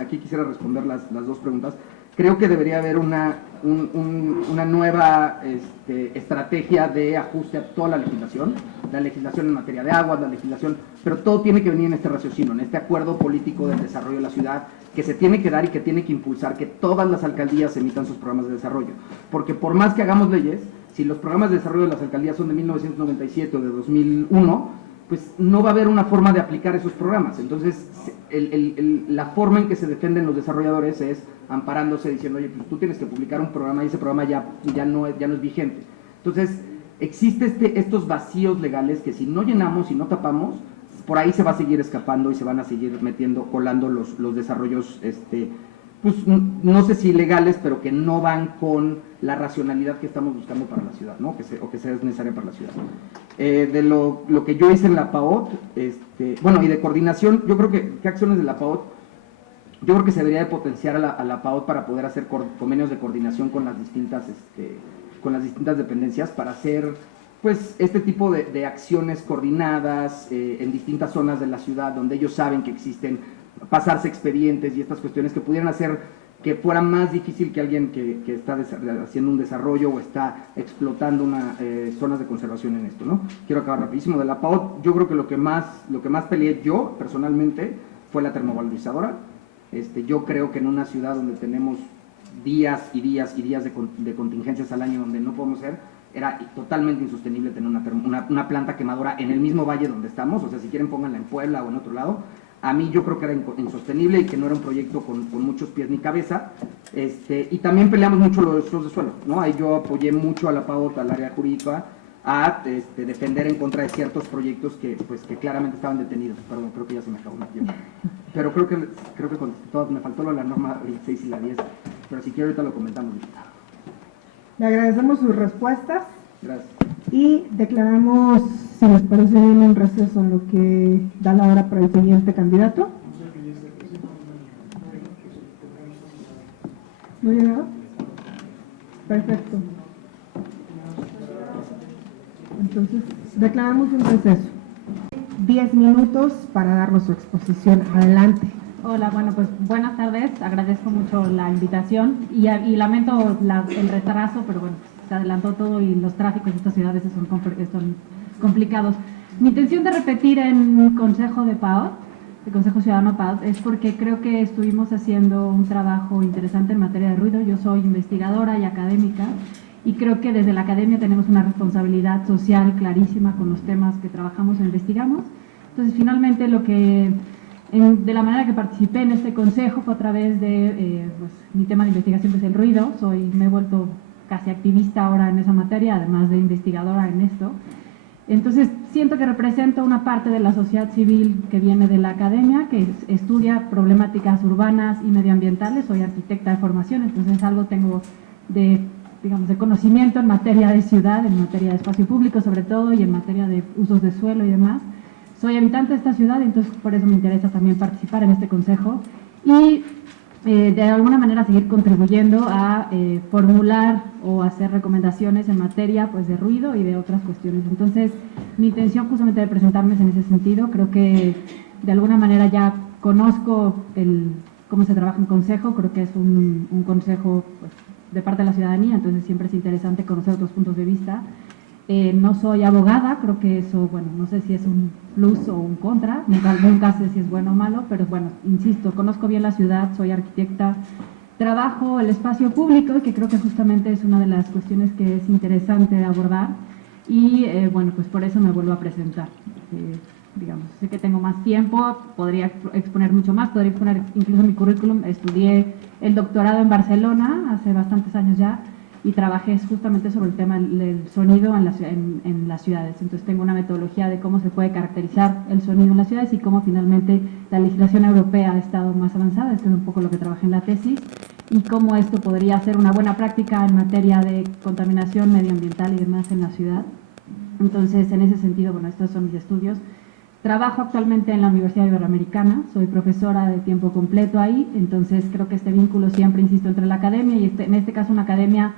aquí quisiera responder las dos preguntas. Creo que debería haber una nueva estrategia de ajuste a toda la legislación en materia de agua, pero todo tiene que venir en este raciocinio, en este acuerdo político del desarrollo de la ciudad, que se tiene que dar y que tiene que impulsar que todas las alcaldías emitan sus programas de desarrollo. Porque por más que hagamos leyes, si los programas de desarrollo de las alcaldías son de 1997 o de 2001, pues no va a haber una forma de aplicar esos programas. Entonces, la forma en que se defienden los desarrolladores es amparándose, diciendo, oye, pues tú tienes que publicar un programa y ese programa ya no es vigente. Entonces, existen estos vacíos legales que si no llenamos y no tapamos, por ahí se va a seguir escapando y se van a seguir colando los desarrollos, pues no sé si legales, pero que no van con la racionalidad que estamos buscando para la ciudad, ¿no? O que sea necesaria para la ciudad. De lo que yo hice en la PAOT, bueno, y de coordinación, yo creo que, ¿qué acciones de la PAOT? Yo creo que se debería de potenciar a la PAOT para poder hacer convenios de coordinación con las distintas dependencias para hacer, pues, este tipo de acciones coordinadas en distintas zonas de la ciudad donde ellos saben que existen, pasarse expedientes y estas cuestiones que pudieran hacer que fuera más difícil que alguien que está haciendo un desarrollo o está explotando zonas de conservación en esto, ¿no? Quiero acabar rapidísimo de la PAOT. Yo creo que lo que más peleé yo personalmente fue la termovalorizadora. Yo creo que en una ciudad donde tenemos días y días y días de contingencias al año donde no podemos ser, era totalmente insostenible tener una planta quemadora en el mismo valle donde estamos. O sea, si quieren pónganla en Puebla o en otro lado. A mí yo creo que era insostenible y que no era un proyecto con muchos pies ni cabeza. Y también peleamos mucho los de suelo, ¿no? Ahí yo apoyé mucho a la PAOT, al área jurídica, a defender en contra de ciertos proyectos que claramente estaban detenidos. Perdón, creo que ya se me acabó mi tiempo. Pero creo que contesté todo. Me faltó lo de la norma 6 y la 10, pero si quiero ahorita lo comentamos. Le agradecemos sus respuestas. Gracias. Y declaramos, si les parece bien, un receso en lo que da la hora para el siguiente candidato. ¿No ha llegado? Perfecto. Entonces, declaramos un receso. 10 minutos para darnos su exposición. Adelante. Hola, bueno, pues buenas tardes. Agradezco mucho la invitación y lamento el retraso, pero bueno, se adelantó todo y los tráficos de esta ciudad a veces son complicados. Mi intención de repetir en Consejo de PAOT, el Consejo Ciudadano PAOT, es porque creo que estuvimos haciendo un trabajo interesante en materia de ruido. Yo soy investigadora y académica y creo que desde la academia tenemos una responsabilidad social clarísima con los temas que trabajamos e investigamos. Entonces, finalmente, de la manera que participé en este consejo fue a través de pues, mi tema de investigación, que es el ruido. Me he vuelto casi activista ahora en esa materia, además de investigadora en esto. Entonces, siento que represento una parte de la sociedad civil que viene de la academia, que estudia problemáticas urbanas y medioambientales. Soy arquitecta de formación, entonces algo tengo de digamos, de conocimiento en materia de ciudad, en materia de espacio público sobre todo y en materia de usos de suelo y demás. Soy habitante de esta ciudad, entonces por eso me interesa también participar en este consejo y de alguna manera seguir contribuyendo a formular o hacer recomendaciones en materia pues, de ruido y de otras cuestiones. Entonces, mi intención justamente de presentarme es en ese sentido. Creo que de alguna manera ya conozco cómo se trabaja en consejo, creo que es un consejo pues, de parte de la ciudadanía, entonces siempre es interesante conocer otros puntos de vista. No soy abogada, creo que eso, bueno, no sé si es un plus o un contra, nunca sé si es bueno o malo, pero bueno, insisto, conozco bien la ciudad, soy arquitecta, trabajo el espacio público, que creo que justamente es una de las cuestiones que es interesante abordar, y bueno, pues por eso me vuelvo a presentar. Digamos, sé que tengo más tiempo, podría exponer mucho más, podría exponer incluso mi currículum. Estudié el doctorado en Barcelona hace bastantes años ya y trabajé justamente sobre el tema del sonido en las ciudades. Entonces tengo una metodología de cómo se puede caracterizar el sonido en las ciudades y cómo finalmente la legislación europea ha estado más avanzada. Esto es un poco lo que trabajé en la tesis y cómo esto podría ser una buena práctica en materia de contaminación medioambiental y demás en la ciudad. Entonces, en ese sentido, bueno, estos son mis estudios. Trabajo actualmente en la Universidad Iberoamericana, soy profesora de tiempo completo ahí, entonces creo que este vínculo siempre, insisto, entre la academia y en este caso una academia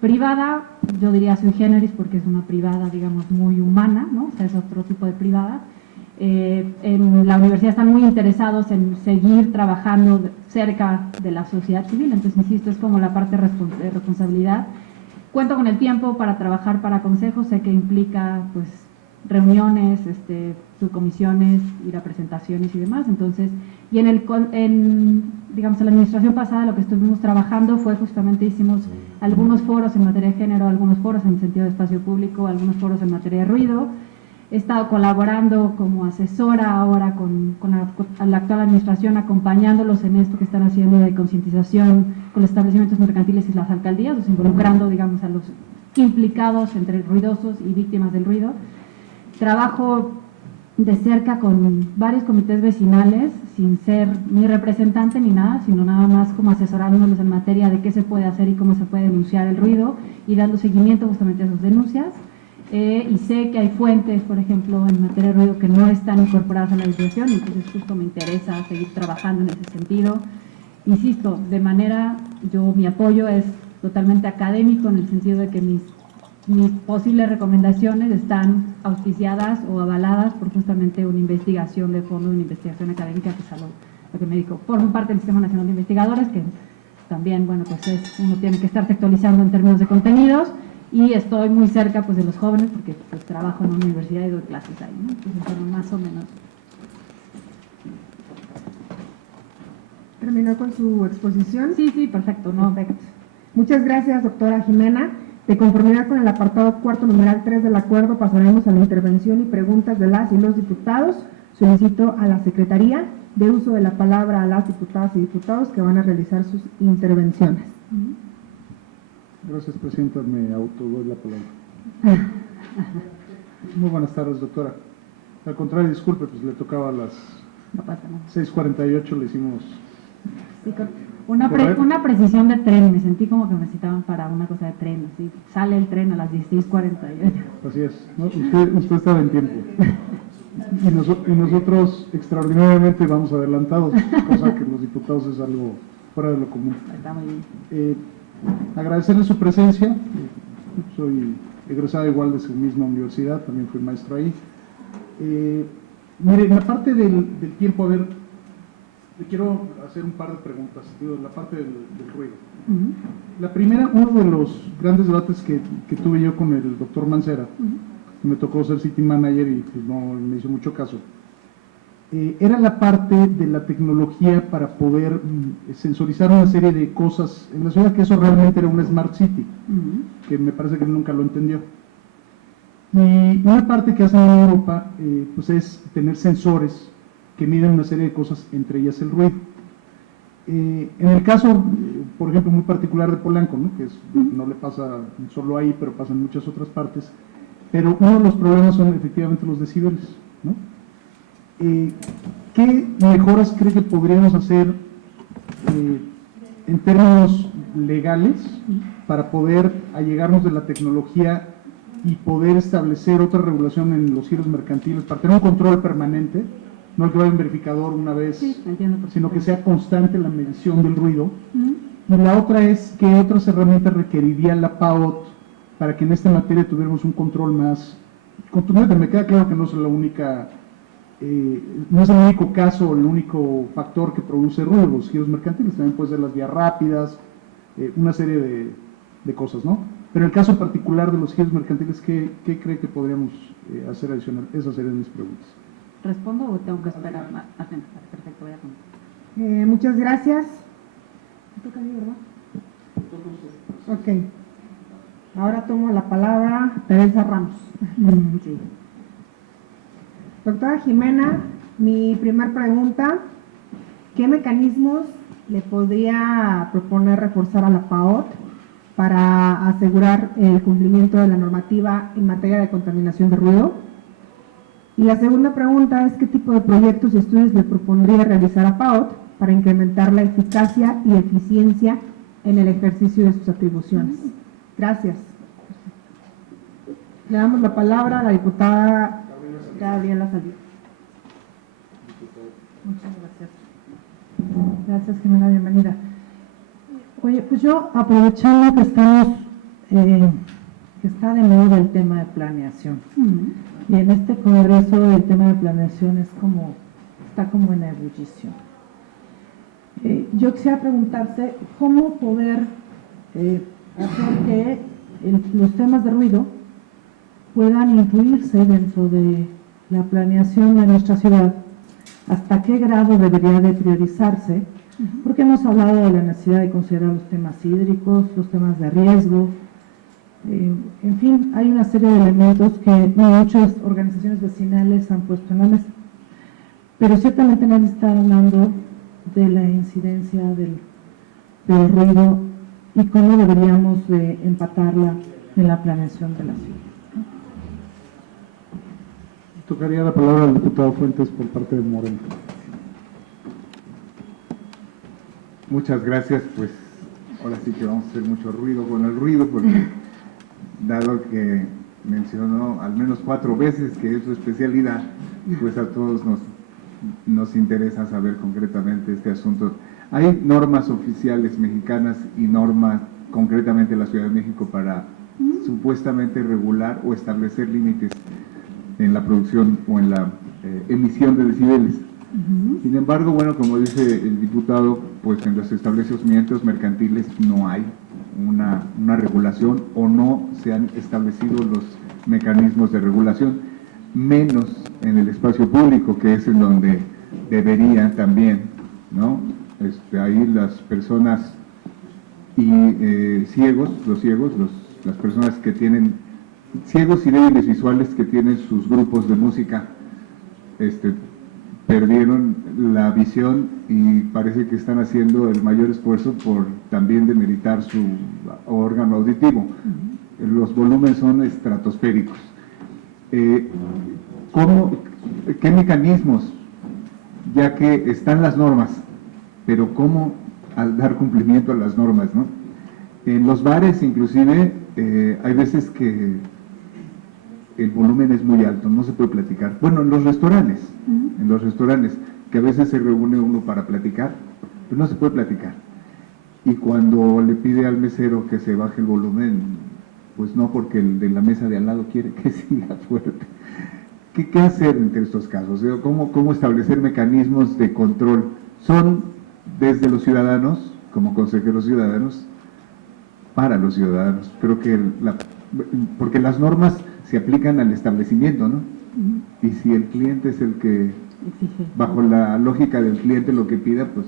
privada, yo diría sui generis porque es una privada, digamos, muy humana, ¿no? O sea, es otro tipo de privada. En la universidad están muy interesados en seguir trabajando cerca de la sociedad civil, entonces, insisto, es como la parte de responsabilidad. Cuento con el tiempo para trabajar para consejos, sé que implica, pues, reuniones, subcomisiones, ir a presentaciones y demás. Entonces, y digamos, en la administración pasada lo que estuvimos trabajando fue justamente hicimos algunos foros en materia de género, algunos foros en sentido de espacio público, algunos foros en materia de ruido. He estado colaborando como asesora ahora con la actual administración, acompañándolos en esto que están haciendo de concientización con los establecimientos mercantiles y las alcaldías, o sea, involucrando, digamos, a los implicados entre ruidosos y víctimas del ruido. Trabajo de cerca con varios comités vecinales, sin ser ni representante ni nada, sino nada más como asesorándolos en materia de qué se puede hacer y cómo se puede denunciar el ruido y dando seguimiento justamente a sus denuncias. Y sé que hay fuentes, por ejemplo, en materia de ruido que no están incorporadas a la legislación, entonces justo me interesa seguir trabajando en ese sentido. Insisto, mi apoyo es totalmente académico en el sentido de que mis posibles recomendaciones están auspiciadas o avaladas por justamente una investigación de fondo, una investigación académica, que es algo lo que me dedico. Formo parte del Sistema Nacional de Investigadores, que también, bueno, pues uno tiene que estarse actualizando en términos de contenidos, y estoy muy cerca pues de los jóvenes porque pues trabajo en una universidad y doy clases ahí, ¿no? Entonces, bueno, más o menos. ¿Terminó con su exposición? Sí, perfecto, ¿no? Perfecto. Muchas gracias, doctora Jimena. De conformidad con el apartado cuarto, numeral 3 del acuerdo, pasaremos a la intervención y preguntas de las y los diputados. Solicito a la Secretaría de uso de la palabra a las diputadas y diputados que van a realizar sus intervenciones. Gracias, Presidenta. Me autodoy la palabra. Muy buenas tardes, doctora. Al contrario, disculpe, pues le tocaba a las No pasa nada. 6:48, le hicimos... Sí, una precisión de tren, me sentí como que me citaban para una cosa de tren, así, sale el tren a las 16:48. Así es, ¿no? Usted estaba en tiempo. Y nosotros extraordinariamente vamos adelantados, cosa que los diputados es algo fuera de lo común. Está muy bien. Agradecerle su presencia. Soy egresado igual de su misma universidad, también fui maestro ahí. Mire, en la parte del tiempo, a ver, le quiero hacer un par de preguntas, digo, la parte del ruido. La primera, uno de los grandes debates que tuve yo con el doctor Mancera, me tocó ser city manager y pues, no me hizo mucho caso, era la parte de la tecnología para poder sensorizar una serie de cosas en la ciudad, que eso realmente era una smart city, que me parece que nunca lo entendió. Y una parte que hacen en Europa pues es tener sensores que miden una serie de cosas, entre ellas el ruido. En el caso, por ejemplo, muy particular de Polanco, ¿no? Que no le pasa solo ahí, pero pasa en muchas otras partes, pero uno de los problemas son efectivamente los decibeles, ¿no? ¿Qué mejoras cree que podríamos hacer en términos legales para poder allegarnos de la tecnología y poder establecer otra regulación en los giros mercantiles, para tener un control permanente, no el que vaya un verificador una vez, Sí, entiendo sino que perfectamente. sea constante la medición del ruido. Ujú. Y la otra es qué otras herramientas requeriría la PAOT para que en esta materia tuviéramos un control más contundente. Me queda claro que no es la única, no es el único caso, el único factor que produce ruido, los giros mercantiles, también puede ser las vías rápidas, una serie de cosas, ¿no? Pero en el caso particular de los giros mercantiles, ¿qué cree que podríamos hacer adicional? Esas serían mis preguntas. ¿Respondo o tengo que esperar? Perfecto, voy a contestar. Muchas gracias. ¿Me toca a mí, verdad? Ok. Ahora tomo la palabra Teresa Ramos. Sí. Doctora Jimena, mi primer pregunta, ¿qué mecanismos le podría proponer reforzar a la PAOT para asegurar el cumplimiento de la normativa en materia de contaminación de ruido? Y la segunda pregunta es, ¿qué tipo de proyectos y estudios le propondría realizar a PAOT para incrementar la eficacia y eficiencia en el ejercicio de sus atribuciones? Gracias. Le damos la palabra a la diputada Gabriela Saldívar. Muchas gracias. Gracias, Jimena, bienvenida. Oye, pues yo, aprovechando que estamos, que está de moda el tema de planeación, y en este congreso el tema de planeación está como en ebullición. Yo quisiera preguntarte cómo poder hacer que los temas de ruido puedan incluirse dentro de la planeación de nuestra ciudad, hasta qué grado debería de priorizarse, porque hemos hablado de la necesidad de considerar los temas hídricos, los temas de riesgo, en fin, hay una serie de elementos que muchas organizaciones vecinales han puesto en la mesa, pero ciertamente nadie está hablando de la incidencia del ruido y cómo deberíamos de empatarla en la planeación de la ciudad. Tocaría la palabra al diputado Fuentes por parte de Moreno. Muchas gracias, pues ahora sí que vamos a hacer mucho ruido con el ruido, porque dado que mencionó al menos 4 veces que es su especialidad, pues a todos nos interesa saber concretamente este asunto. Hay normas oficiales mexicanas y normas concretamente en la Ciudad de México para supuestamente regular o establecer límites en la producción o en la emisión de decibeles. Sin embargo, bueno, como dice el diputado, pues en los establecimientos mercantiles no hay una regulación o no se han establecido los mecanismos de regulación, menos en el espacio público, que es en donde debería también, ¿no? Ahí las personas y ciegos, las personas que tienen ciegos y débiles visuales que tienen sus grupos de música, perdieron la visión y parece que están haciendo el mayor esfuerzo por también demeritar su órgano auditivo. Los volúmenes son estratosféricos. ¿Qué mecanismos? Ya que están las normas, pero ¿cómo al dar cumplimiento a las normas, no? En los bares, inclusive, hay veces que el volumen es muy alto, no se puede platicar. Bueno, en los restaurantes, que a veces se reúne uno para platicar, pues no se puede platicar. Y cuando le pide al mesero que se baje el volumen, pues no, porque el de la mesa de al lado quiere que siga fuerte. ¿Qué hacer entre estos casos? ¿Cómo establecer mecanismos de control? Son desde los ciudadanos, como consejeros ciudadanos, para los ciudadanos. Creo que porque las normas se aplican al establecimiento, ¿no? Y si el cliente es el que, bajo la lógica del cliente, lo que pida, pues,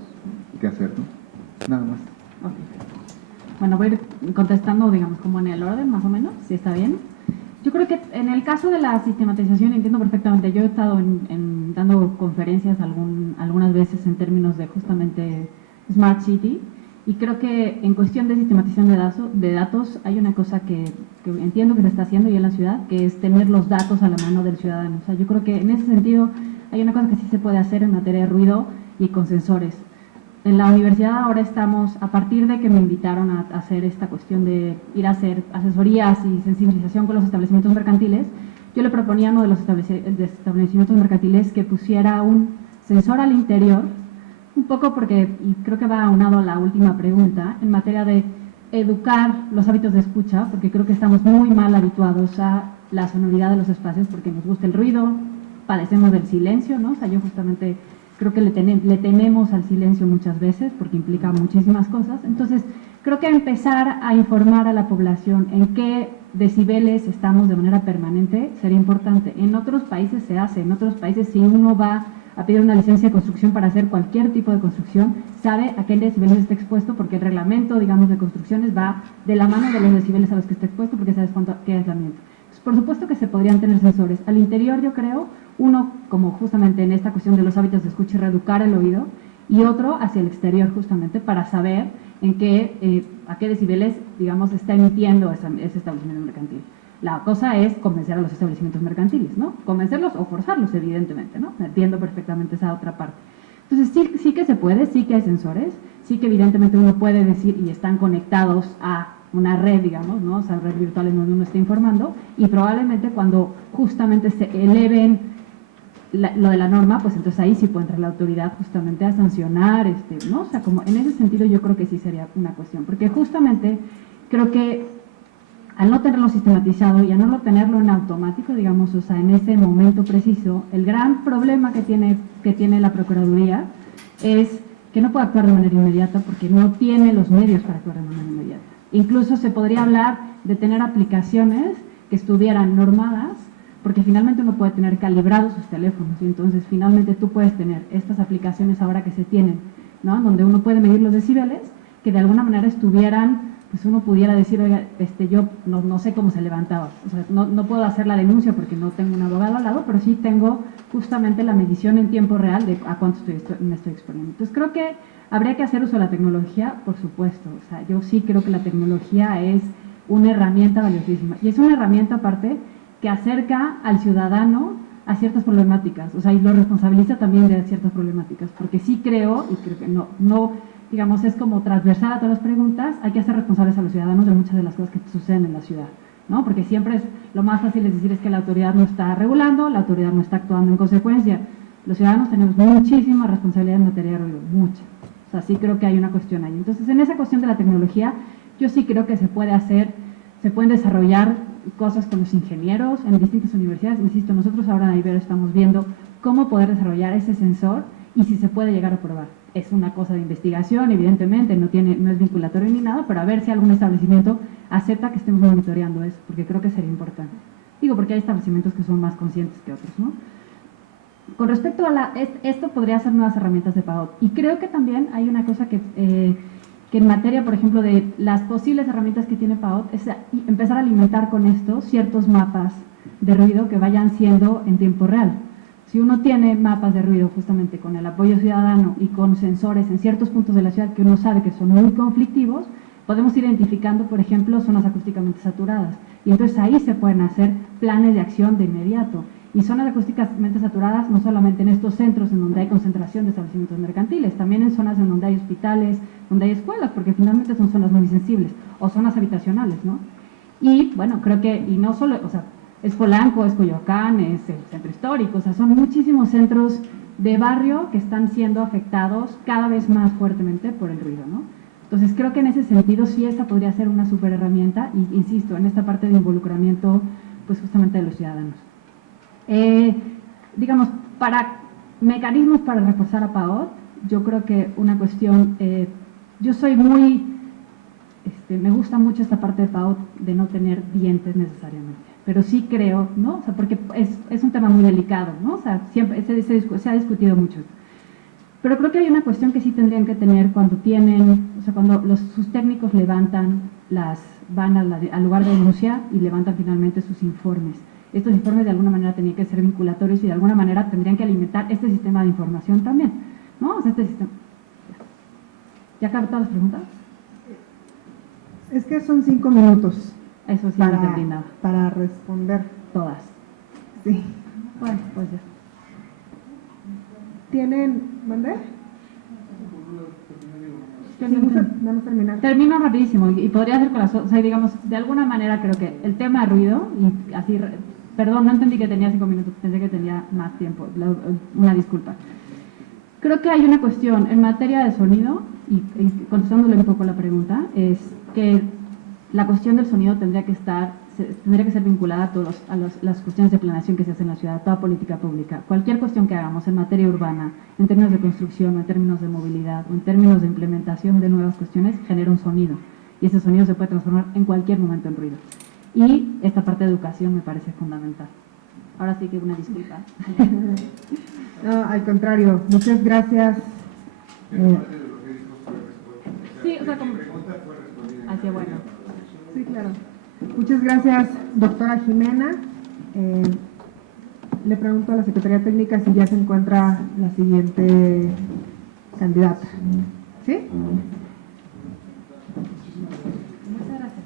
¿qué hacer, no? Nada más. Okay. Bueno, voy a ir contestando, digamos, como en el orden, más o menos, si está bien. Yo creo que en el caso de la sistematización entiendo perfectamente. Yo he estado dando conferencias algunas veces en términos de justamente Smart City, y creo que en cuestión de sistematización de datos hay una cosa que entiendo que se está haciendo ya en la ciudad, que es tener los datos a la mano del ciudadano. O sea, yo creo que en ese sentido hay una cosa que sí se puede hacer en materia de ruido y con sensores. en la universidad ahora estamos, a partir de que me invitaron a hacer esta cuestión de ir a hacer asesorías y sensibilización con los establecimientos mercantiles, yo le proponía a uno de los establecimientos mercantiles que pusiera un sensor al interior, un poco porque, y creo que va aunado a la última pregunta, en materia de educar los hábitos de escucha, porque creo que estamos muy mal habituados a la sonoridad de los espacios, porque nos gusta el ruido, padecemos del silencio, ¿no? O sea, yo justamente creo que le tememos al silencio muchas veces, porque implica muchísimas cosas. Entonces, creo que empezar a informar a la población en qué decibeles estamos de manera permanente sería importante. En otros países se hace, en otros países si uno va a pedir una licencia de construcción para hacer cualquier tipo de construcción, sabe a qué decibeles está expuesto, porque el reglamento, digamos, de construcciones va de la mano de los decibeles a los que está expuesto, porque sabes qué aislamiento. Por supuesto que se podrían tener sensores. Al interior, yo creo, uno como justamente en esta cuestión de los hábitos de escucha y reeducar el oído, y otro hacia el exterior justamente para saber en qué, a qué decibeles, digamos, está emitiendo ese establecimiento mercantil. La cosa es convencer a los establecimientos mercantiles, ¿no? Convencerlos o forzarlos, evidentemente, ¿no? Entiendo perfectamente esa otra parte. Entonces, sí que se puede, sí que hay sensores, sí que evidentemente uno puede decir y están conectados a una red, digamos, ¿no? O sea, red virtual en donde uno está informando, y probablemente cuando justamente se eleven lo de la norma, pues entonces ahí sí puede entrar la autoridad justamente a sancionar, ¿no? O sea, como en ese sentido yo creo que sí sería una cuestión, porque justamente creo que al no tenerlo sistematizado y a no tenerlo en automático, digamos, o sea, en ese momento preciso, el gran problema que tiene la Procuraduría es que no puede actuar de manera inmediata porque no tiene los medios para actuar de manera inmediata. Incluso se podría hablar de tener aplicaciones que estuvieran normadas, porque finalmente uno puede tener calibrados sus teléfonos, y entonces finalmente tú puedes tener estas aplicaciones ahora que se tienen, ¿no? Donde uno puede medir los decibeles, que de alguna manera estuvieran, pues uno pudiera decir, oiga, yo no sé cómo se levantaba, o sea, no puedo hacer la denuncia porque no tengo un abogado al lado, pero sí tengo justamente la medición en tiempo real de a cuánto me estoy exponiendo. Entonces creo que habría que hacer uso de la tecnología, por supuesto, o sea, yo sí creo que la tecnología es una herramienta valiosísima, y es una herramienta aparte que acerca al ciudadano a ciertas problemáticas, o sea, y lo responsabiliza también de ciertas problemáticas, porque sí creo, y creo que no digamos, es como transversal a todas las preguntas, hay que hacer responsables a los ciudadanos de muchas de las cosas que suceden en la ciudad, ¿no? Porque siempre lo más fácil es decir es que la autoridad no está regulando, la autoridad no está actuando en consecuencia. Los ciudadanos tenemos muchísima responsabilidad en materia de ruido, mucha. O sea, sí creo que hay una cuestión ahí. Entonces, en esa cuestión de la tecnología, yo sí creo que se pueden desarrollar cosas con los ingenieros en distintas universidades. Insisto, nosotros ahora en Ibero estamos viendo cómo poder desarrollar ese sensor y si se puede llegar a probar. Es una cosa de investigación, evidentemente, no es vinculatorio ni nada, pero a ver si algún establecimiento acepta que estemos monitoreando eso, porque creo que sería importante. Digo, porque hay establecimientos que son más conscientes que otros, ¿no? Con respecto a esto podría ser nuevas herramientas de PAOT. Y creo que también hay una cosa que en materia, por ejemplo, de las posibles herramientas que tiene PAOT, es empezar a alimentar con esto ciertos mapas de ruido que vayan siendo en tiempo real. Si uno tiene mapas de ruido justamente con el apoyo ciudadano y con sensores en ciertos puntos de la ciudad que uno sabe que son muy conflictivos, podemos ir identificando, por ejemplo, zonas acústicamente saturadas. Y entonces ahí se pueden hacer planes de acción de inmediato. Y zonas acústicamente saturadas no solamente en estos centros en donde hay concentración de establecimientos mercantiles, también en zonas en donde hay hospitales, donde hay escuelas, porque finalmente son zonas muy sensibles, o zonas habitacionales, ¿no? Y bueno, creo que, y no solo, o sea, es Polanco, es Coyoacán, es el centro histórico, o sea, son muchísimos centros de barrio que están siendo afectados cada vez más fuertemente por el ruido, ¿no? Entonces creo que en ese sentido sí esta podría ser una súper herramienta, y insisto, en esta parte de involucramiento, pues justamente de los ciudadanos. Digamos, para mecanismos para reforzar a PAOT, yo creo que una cuestión, yo soy muy, me gusta mucho esta parte de PAOT de no tener dientes necesariamente, pero sí creo, ¿no? O sea, porque es un tema muy delicado, ¿no? O sea, siempre se ha discutido mucho. Pero creo que hay una cuestión que sí tendrían que tener cuando cuando sus técnicos van al lugar de denuncia y levantan finalmente sus informes. Estos informes de alguna manera tenían que ser vinculatorios y de alguna manera tendrían que alimentar este sistema de información también, ¿no? O sea, este sistema. ¿Ya acabó todas las preguntas? Es que son 5 minutos. Eso sí, no entendí nada. Para responder. Todas. Sí. Bueno, pues ya. ¿Tienen, mandé? que Si no gusta, entendí. vamos a terminar. Termino rapidísimo y podría ser con las, o sea, digamos, de alguna manera creo que el tema de ruido, y así, perdón, no entendí que tenía 5 minutos, pensé que tenía más tiempo, una disculpa. Creo que hay una cuestión en materia de sonido, y contestándole un poco la pregunta, es que la cuestión del sonido tendría que ser vinculada a todas las cuestiones de planeación que se hacen en la ciudad, toda política pública. Cualquier cuestión que hagamos en materia urbana, en términos de construcción, o en términos de movilidad, o en términos de implementación de nuevas cuestiones, genera un sonido. Y ese sonido se puede transformar en cualquier momento en ruido. Y esta parte de educación me parece fundamental. Ahora sí que una disculpa. No, al contrario, muchas gracias. Sí, o sea, como... Así, bueno. Sí, claro. Muchas gracias, doctora Jimena. Le pregunto a la Secretaría Técnica si ya se encuentra la siguiente candidata. ¿Sí? Muchas gracias.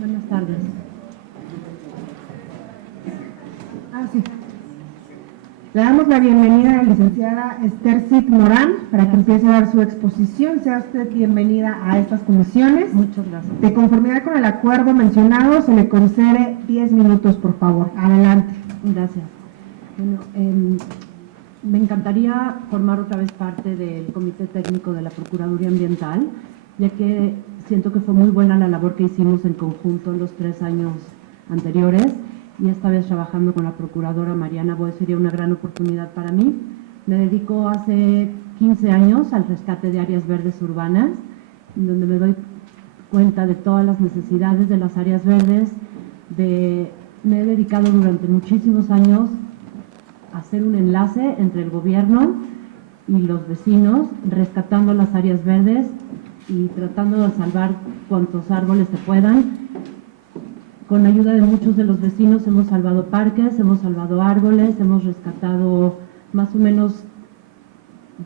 Buenas tardes. Sí. Le damos la bienvenida a la licenciada Esther Cid Morán para que empiece a dar su exposición. Sea usted bienvenida a estas comisiones. Muchas gracias. De conformidad con el acuerdo mencionado, se le concede 10 minutos, por favor. Adelante. Gracias. Bueno, me encantaría formar otra vez parte del Comité Técnico de la Procuraduría Ambiental, ya que siento que fue muy buena la labor que hicimos en conjunto los 3 años anteriores, y esta vez trabajando con la Procuradora Mariana Boy sería una gran oportunidad para mí. Me dedico hace 15 años al rescate de áreas verdes urbanas, donde me doy cuenta de todas las necesidades de las áreas verdes. Me he dedicado durante muchísimos años a hacer un enlace entre el gobierno y los vecinos, rescatando las áreas verdes y tratando de salvar cuantos árboles se puedan. Con ayuda de muchos de los vecinos hemos salvado parques, hemos salvado árboles, hemos rescatado más o menos,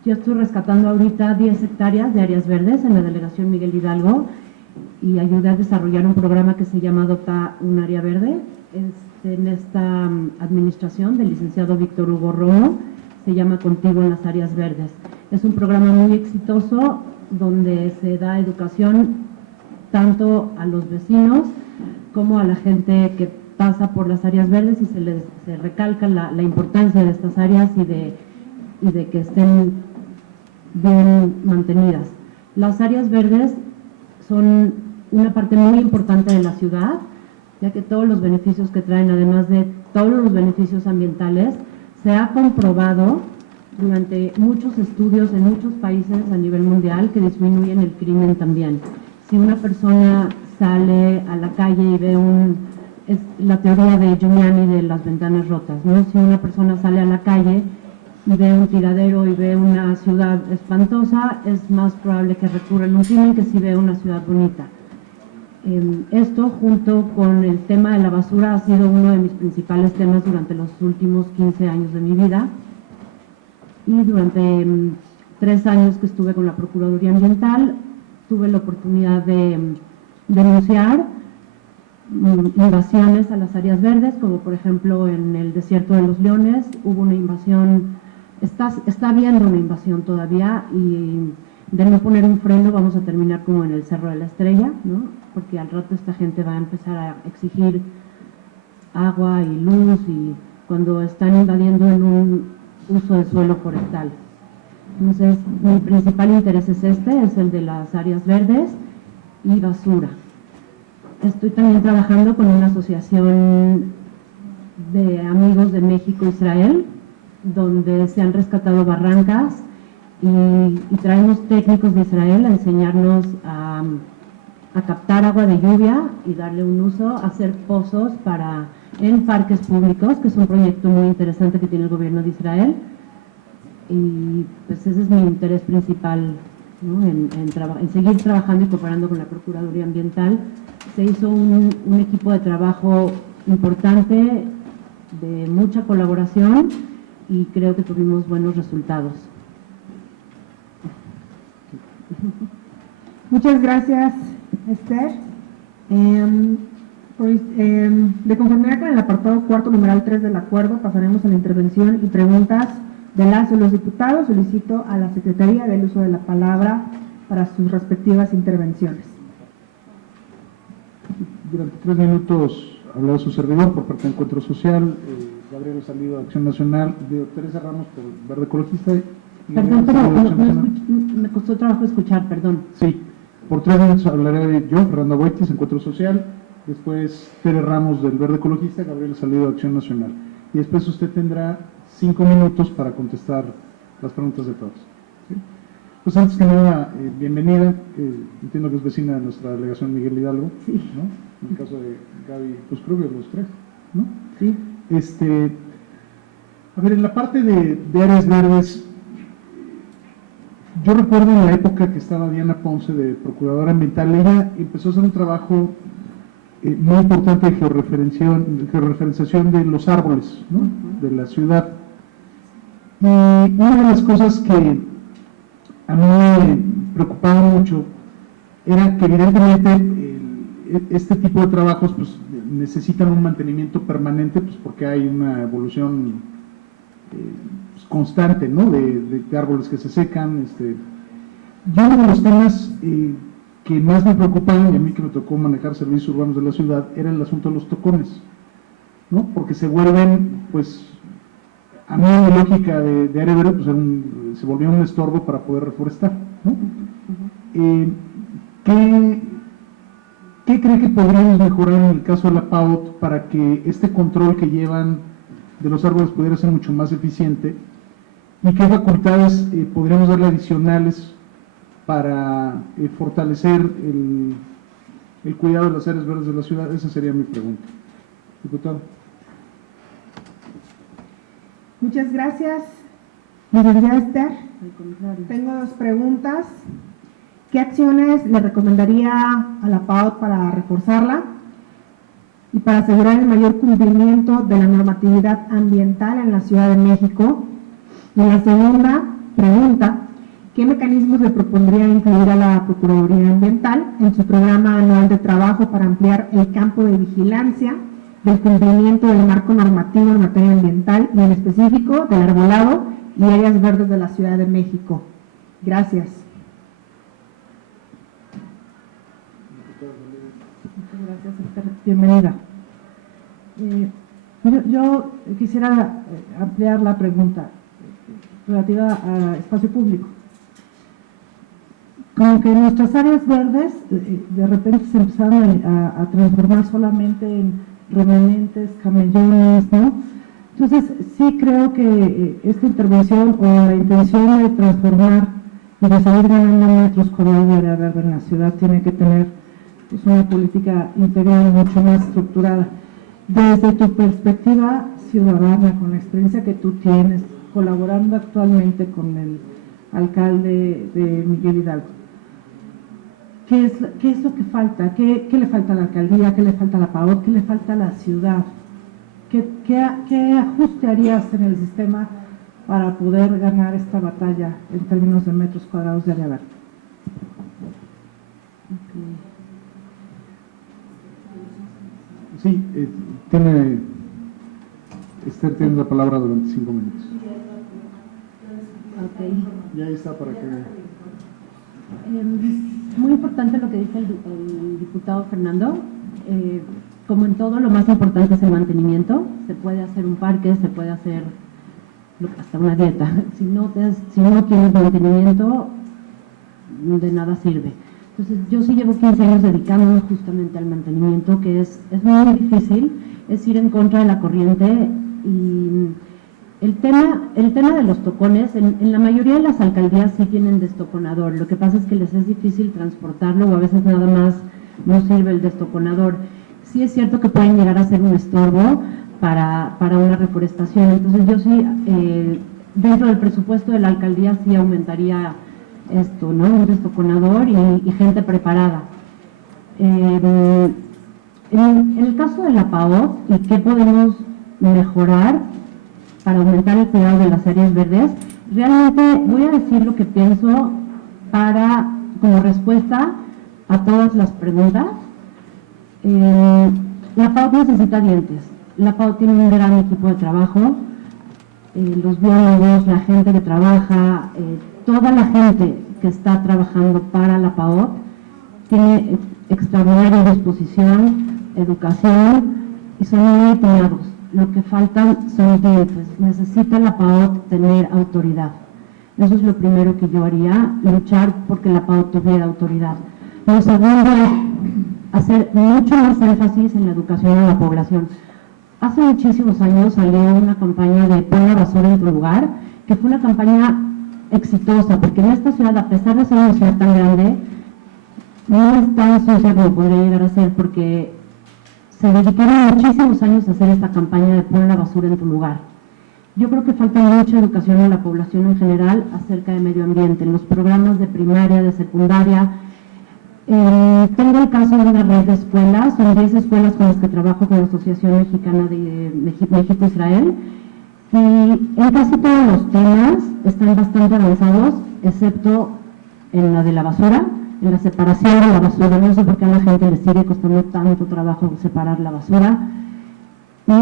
yo estoy rescatando ahorita 10 hectáreas de áreas verdes en la delegación Miguel Hidalgo, y ayudé a desarrollar un programa que se llama Adopta un Área Verde. En esta administración del licenciado Víctor Hugo Romo, se llama Contigo en las Áreas Verdes. Es un programa muy exitoso donde se da educación tanto a los vecinos como a la gente que pasa por las áreas verdes, y se recalca la importancia de estas áreas y de que estén bien mantenidas. Las áreas verdes son una parte muy importante de la ciudad, ya que todos los beneficios que traen, además de todos los beneficios ambientales, se ha comprobado durante muchos estudios en muchos países a nivel mundial que disminuyen el crimen también. Si una persona sale a la calle y ve es la teoría de Giuliani de las ventanas rotas, ¿no? Si una persona sale a la calle y ve un tiradero y ve una ciudad espantosa, es más probable que recurra a un crimen que si ve una ciudad bonita. Esto, junto con el tema de la basura, ha sido uno de mis principales temas durante los últimos 15 años de mi vida. Y durante 3 años que estuve con la Procuraduría Ambiental, tuve la oportunidad de denunciar invasiones a las áreas verdes, como por ejemplo en el desierto de los Leones hubo una invasión, está habiendo una invasión todavía, y de no poner un freno vamos a terminar como en el Cerro de la Estrella, ¿no? Porque al rato esta gente va a empezar a exigir agua y luz, y cuando están invadiendo en un uso de suelo forestal. Entonces, mi principal interés es el de las áreas verdes y basura. Estoy también trabajando con una asociación de amigos de México-Israel, donde se han rescatado barrancas y traemos técnicos de Israel a enseñarnos a captar agua de lluvia y darle un uso, hacer pozos en parques públicos, que es un proyecto muy interesante que tiene el gobierno de Israel. Y pues ese es mi interés principal, ¿no? en seguir trabajando y cooperando con la Procuraduría Ambiental. Se hizo un equipo de trabajo importante, de mucha colaboración, y creo que tuvimos buenos resultados. Muchas gracias, Esther. De conformidad con el apartado cuarto, numeral 3 del acuerdo, pasaremos a la intervención y preguntas de las y los diputados. Solicito a la Secretaría del uso de la palabra para sus respectivas intervenciones. Durante 3 minutos habló su servidor por parte de Encuentro Social, Gabriela Salido de Acción Nacional, Teresa Ramos por Verde Ecologista. Perdón, pero me costó trabajo escuchar, perdón. Sí, por 3 minutos hablaré yo, Fernando Boitis, Encuentro Social, después Tere Ramos del Verde Ecologista, Gabriela Salido de Acción Nacional. Y después usted tendrá 5 minutos para contestar las preguntas de todos. ¿Sí? Pues antes que nada, bienvenida. Entiendo que es vecina de nuestra delegación Miguel Hidalgo, Sí. ¿no? En el caso de Gaby, pues creo que los 3, ¿no? Sí. A ver, en la parte de áreas verdes, yo recuerdo en la época que estaba Diana Ponce de Procuradora Ambiental, ella empezó a hacer un trabajo muy importante de georreferenciación de los árboles, ¿no? De la ciudad. Y una de las cosas que a mí me preocupaba mucho era que evidentemente este tipo de trabajos pues, necesitan un mantenimiento permanente, pues porque hay una evolución pues, constante, ¿no? de árboles que se secan. Y uno de los temas que más me preocupaban, y a mí que me tocó manejar servicios urbanos de la ciudad, era el asunto de los tocones, ¿no? Porque se vuelven, pues, a mí en la lógica de área verde, pues se volvió un estorbo para poder reforestar, ¿no? ¿Qué cree que podríamos mejorar en el caso de la PAOT para que este control que llevan de los árboles pudiera ser mucho más eficiente? ¿Y qué facultades podríamos darle adicionales para fortalecer el cuidado de las áreas verdes de la ciudad? Esa sería mi pregunta. Diputado. Muchas gracias, licenciada Esther. Al contrario. Tengo 2 preguntas. ¿Qué acciones le recomendaría a la PAOT para reforzarla y para asegurar el mayor cumplimiento de la normatividad ambiental en la Ciudad de México? Y la segunda pregunta, ¿qué mecanismos le propondría incluir a la Procuraduría Ambiental en su programa anual de trabajo para ampliar el campo de vigilancia del cumplimiento del marco normativo en materia ambiental y en específico del arbolado y áreas verdes de la Ciudad de México? Gracias. Muchas gracias, Esther. Bienvenida. Yo quisiera ampliar la pregunta relativa a espacio público. Como que nuestras áreas verdes de repente se empezaron a transformar solamente en remanentes, camellones, ¿no? Entonces, sí creo que esta intervención o la intención de transformar y de seguir ganando metros cuadrados de área verde en la ciudad tiene que tener pues, una política integral mucho más estructurada. Desde tu perspectiva ciudadana, con la experiencia que tú tienes, colaborando actualmente con el alcalde de Miguel Hidalgo, ¿qué es lo que falta? ¿Qué le falta a la alcaldía? ¿Qué le falta a la PAOT? ¿Qué le falta a la ciudad? ¿Qué ajuste harías en el sistema para poder ganar esta batalla en términos de metros cuadrados de área verde? Sí, Esther tiene la palabra durante 5 minutos. Okay. Y ahí está para que... Muy importante lo que dice el diputado Fernando. Como en todo, lo más importante es el mantenimiento. Se puede hacer un parque, se puede hacer hasta una dieta. Si no tienes mantenimiento, de nada sirve. Entonces, yo sí llevo 15 años dedicándome justamente al mantenimiento, que es muy difícil, es ir en contra de la corriente y El tema de los tocones, en la mayoría de las alcaldías sí tienen destoconador. Lo que pasa es que les es difícil transportarlo o a veces nada más no sirve el destoconador. Sí es cierto que pueden llegar a ser un estorbo para una reforestación. Entonces yo sí, dentro del presupuesto de la alcaldía sí aumentaría esto, ¿no? Un destoconador y gente preparada. En el caso de la PAOT y qué podemos mejorar para aumentar el cuidado de las áreas verdes, realmente voy a decir lo que pienso como respuesta a todas las preguntas. La PAOT necesita dientes. La PAOT tiene un gran equipo de trabajo. Los biólogos, la gente que trabaja, toda la gente que está trabajando para la PAOT tiene extraordinaria disposición, educación y son muy entrenados. Lo que faltan son dientes. Necesita la PAOT tener autoridad. Eso es lo primero que yo haría, luchar porque la PAOT tuviera autoridad. Lo segundo es hacer mucho más énfasis en la educación a la población. Hace muchísimos años salió una campaña de pon la basura en tu lugar, que fue una campaña exitosa, porque en esta ciudad, a pesar de ser una ciudad tan grande, no es tan sucia como podría llegar a ser, porque se dedicaron muchísimos años a hacer esta campaña de pon la basura en tu lugar. Yo creo que falta mucha educación a la población en general acerca de medio ambiente, en los programas de primaria, de secundaria. Tengo el caso de una red de escuelas, son 10 escuelas con las que trabajo con la Asociación Mexicana de México-Israel, y en casi todos los temas están bastante avanzados, excepto en la de la basura, en la separación de la basura. No sé por qué a la gente le sigue costando tanto trabajo separar la basura. Y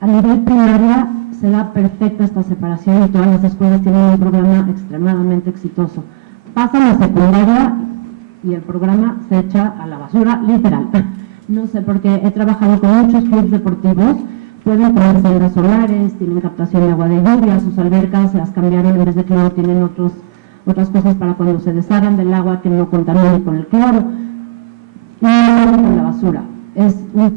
a nivel primaria se da perfecta esta separación y todas las escuelas tienen un programa extremadamente exitoso. Pasa a la secundaria y el programa se echa a la basura, literal. No sé, porque he trabajado con muchos clubes deportivos, pueden poner celdas solares, tienen captación de agua de lluvia, sus albercas se las cambiaron, en vez de cloro tienen otras cosas para cuando se deshagan del agua que no contamine con el cloro. Y con la basura. Es un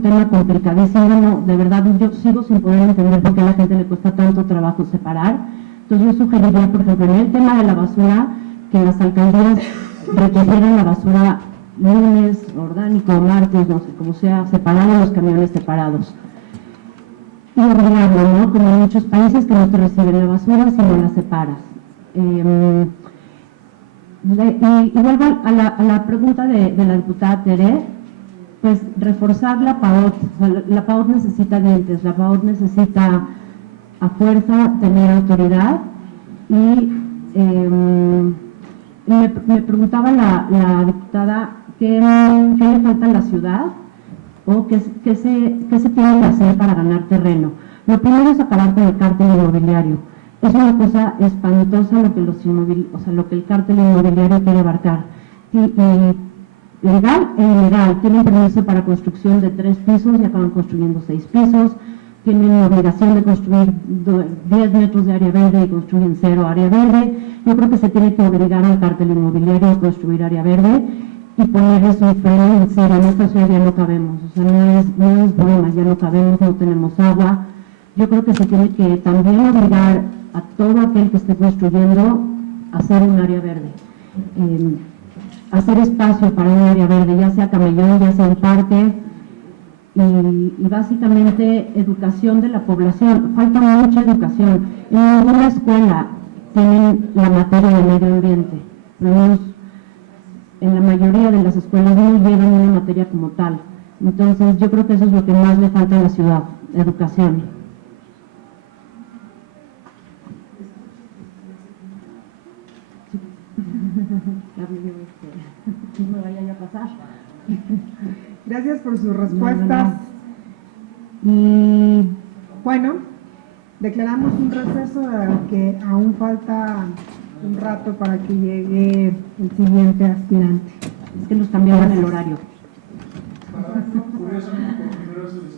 tema complicadísimo, no, de verdad yo sigo sin poder entender por qué a la gente le cuesta tanto trabajo separar. Entonces yo sugeriría, por ejemplo, en el tema de la basura, que las alcaldías recogieran la basura lunes, orgánico, martes, no sé, como sea, separado, los camiones separados. Y ordenarlo, ¿no? Como en muchos países que no te reciben la basura, sino la separas. Y vuelvo a la pregunta de la diputada Tere, pues reforzar la PAOT. O sea, la PAOT necesita dientes, la PAOT necesita a fuerza tener autoridad. Y me preguntaba la diputada qué le falta a la ciudad o qué se tiene que hacer para ganar terreno. Lo primero es acabar con el cártel inmobiliario. Es una cosa espantosa lo que el cártel inmobiliario quiere abarcar. Y legal e ilegal. Tienen permiso para construcción de 3 pisos y acaban construyendo 6 pisos. Tienen obligación de construir 10 metros de área verde y construyen 0 área verde. Yo creo que se tiene que obligar al cártel inmobiliario a construir área verde y ponerles un freno en serio. En esta ciudad ya no cabemos, o sea, no es broma, ya no cabemos, no tenemos agua. Yo creo que se tiene que también obligar a todo aquel que esté construyendo a hacer un área verde. Hacer espacio para un área verde, ya sea camellón, ya sea un parque, y básicamente educación de la población. Falta mucha educación. En ninguna escuela tienen la materia de medio ambiente, pero en la mayoría de las escuelas no llevan una materia como tal. Entonces yo creo que eso es lo que más le falta a la ciudad, educación. No me vaya a pasar. Gracias por sus respuestas. Y bueno, declaramos un receso, que aún falta un rato para que llegue el siguiente aspirante. Es que nos cambiaron el horario. Curiosamente, por primera vez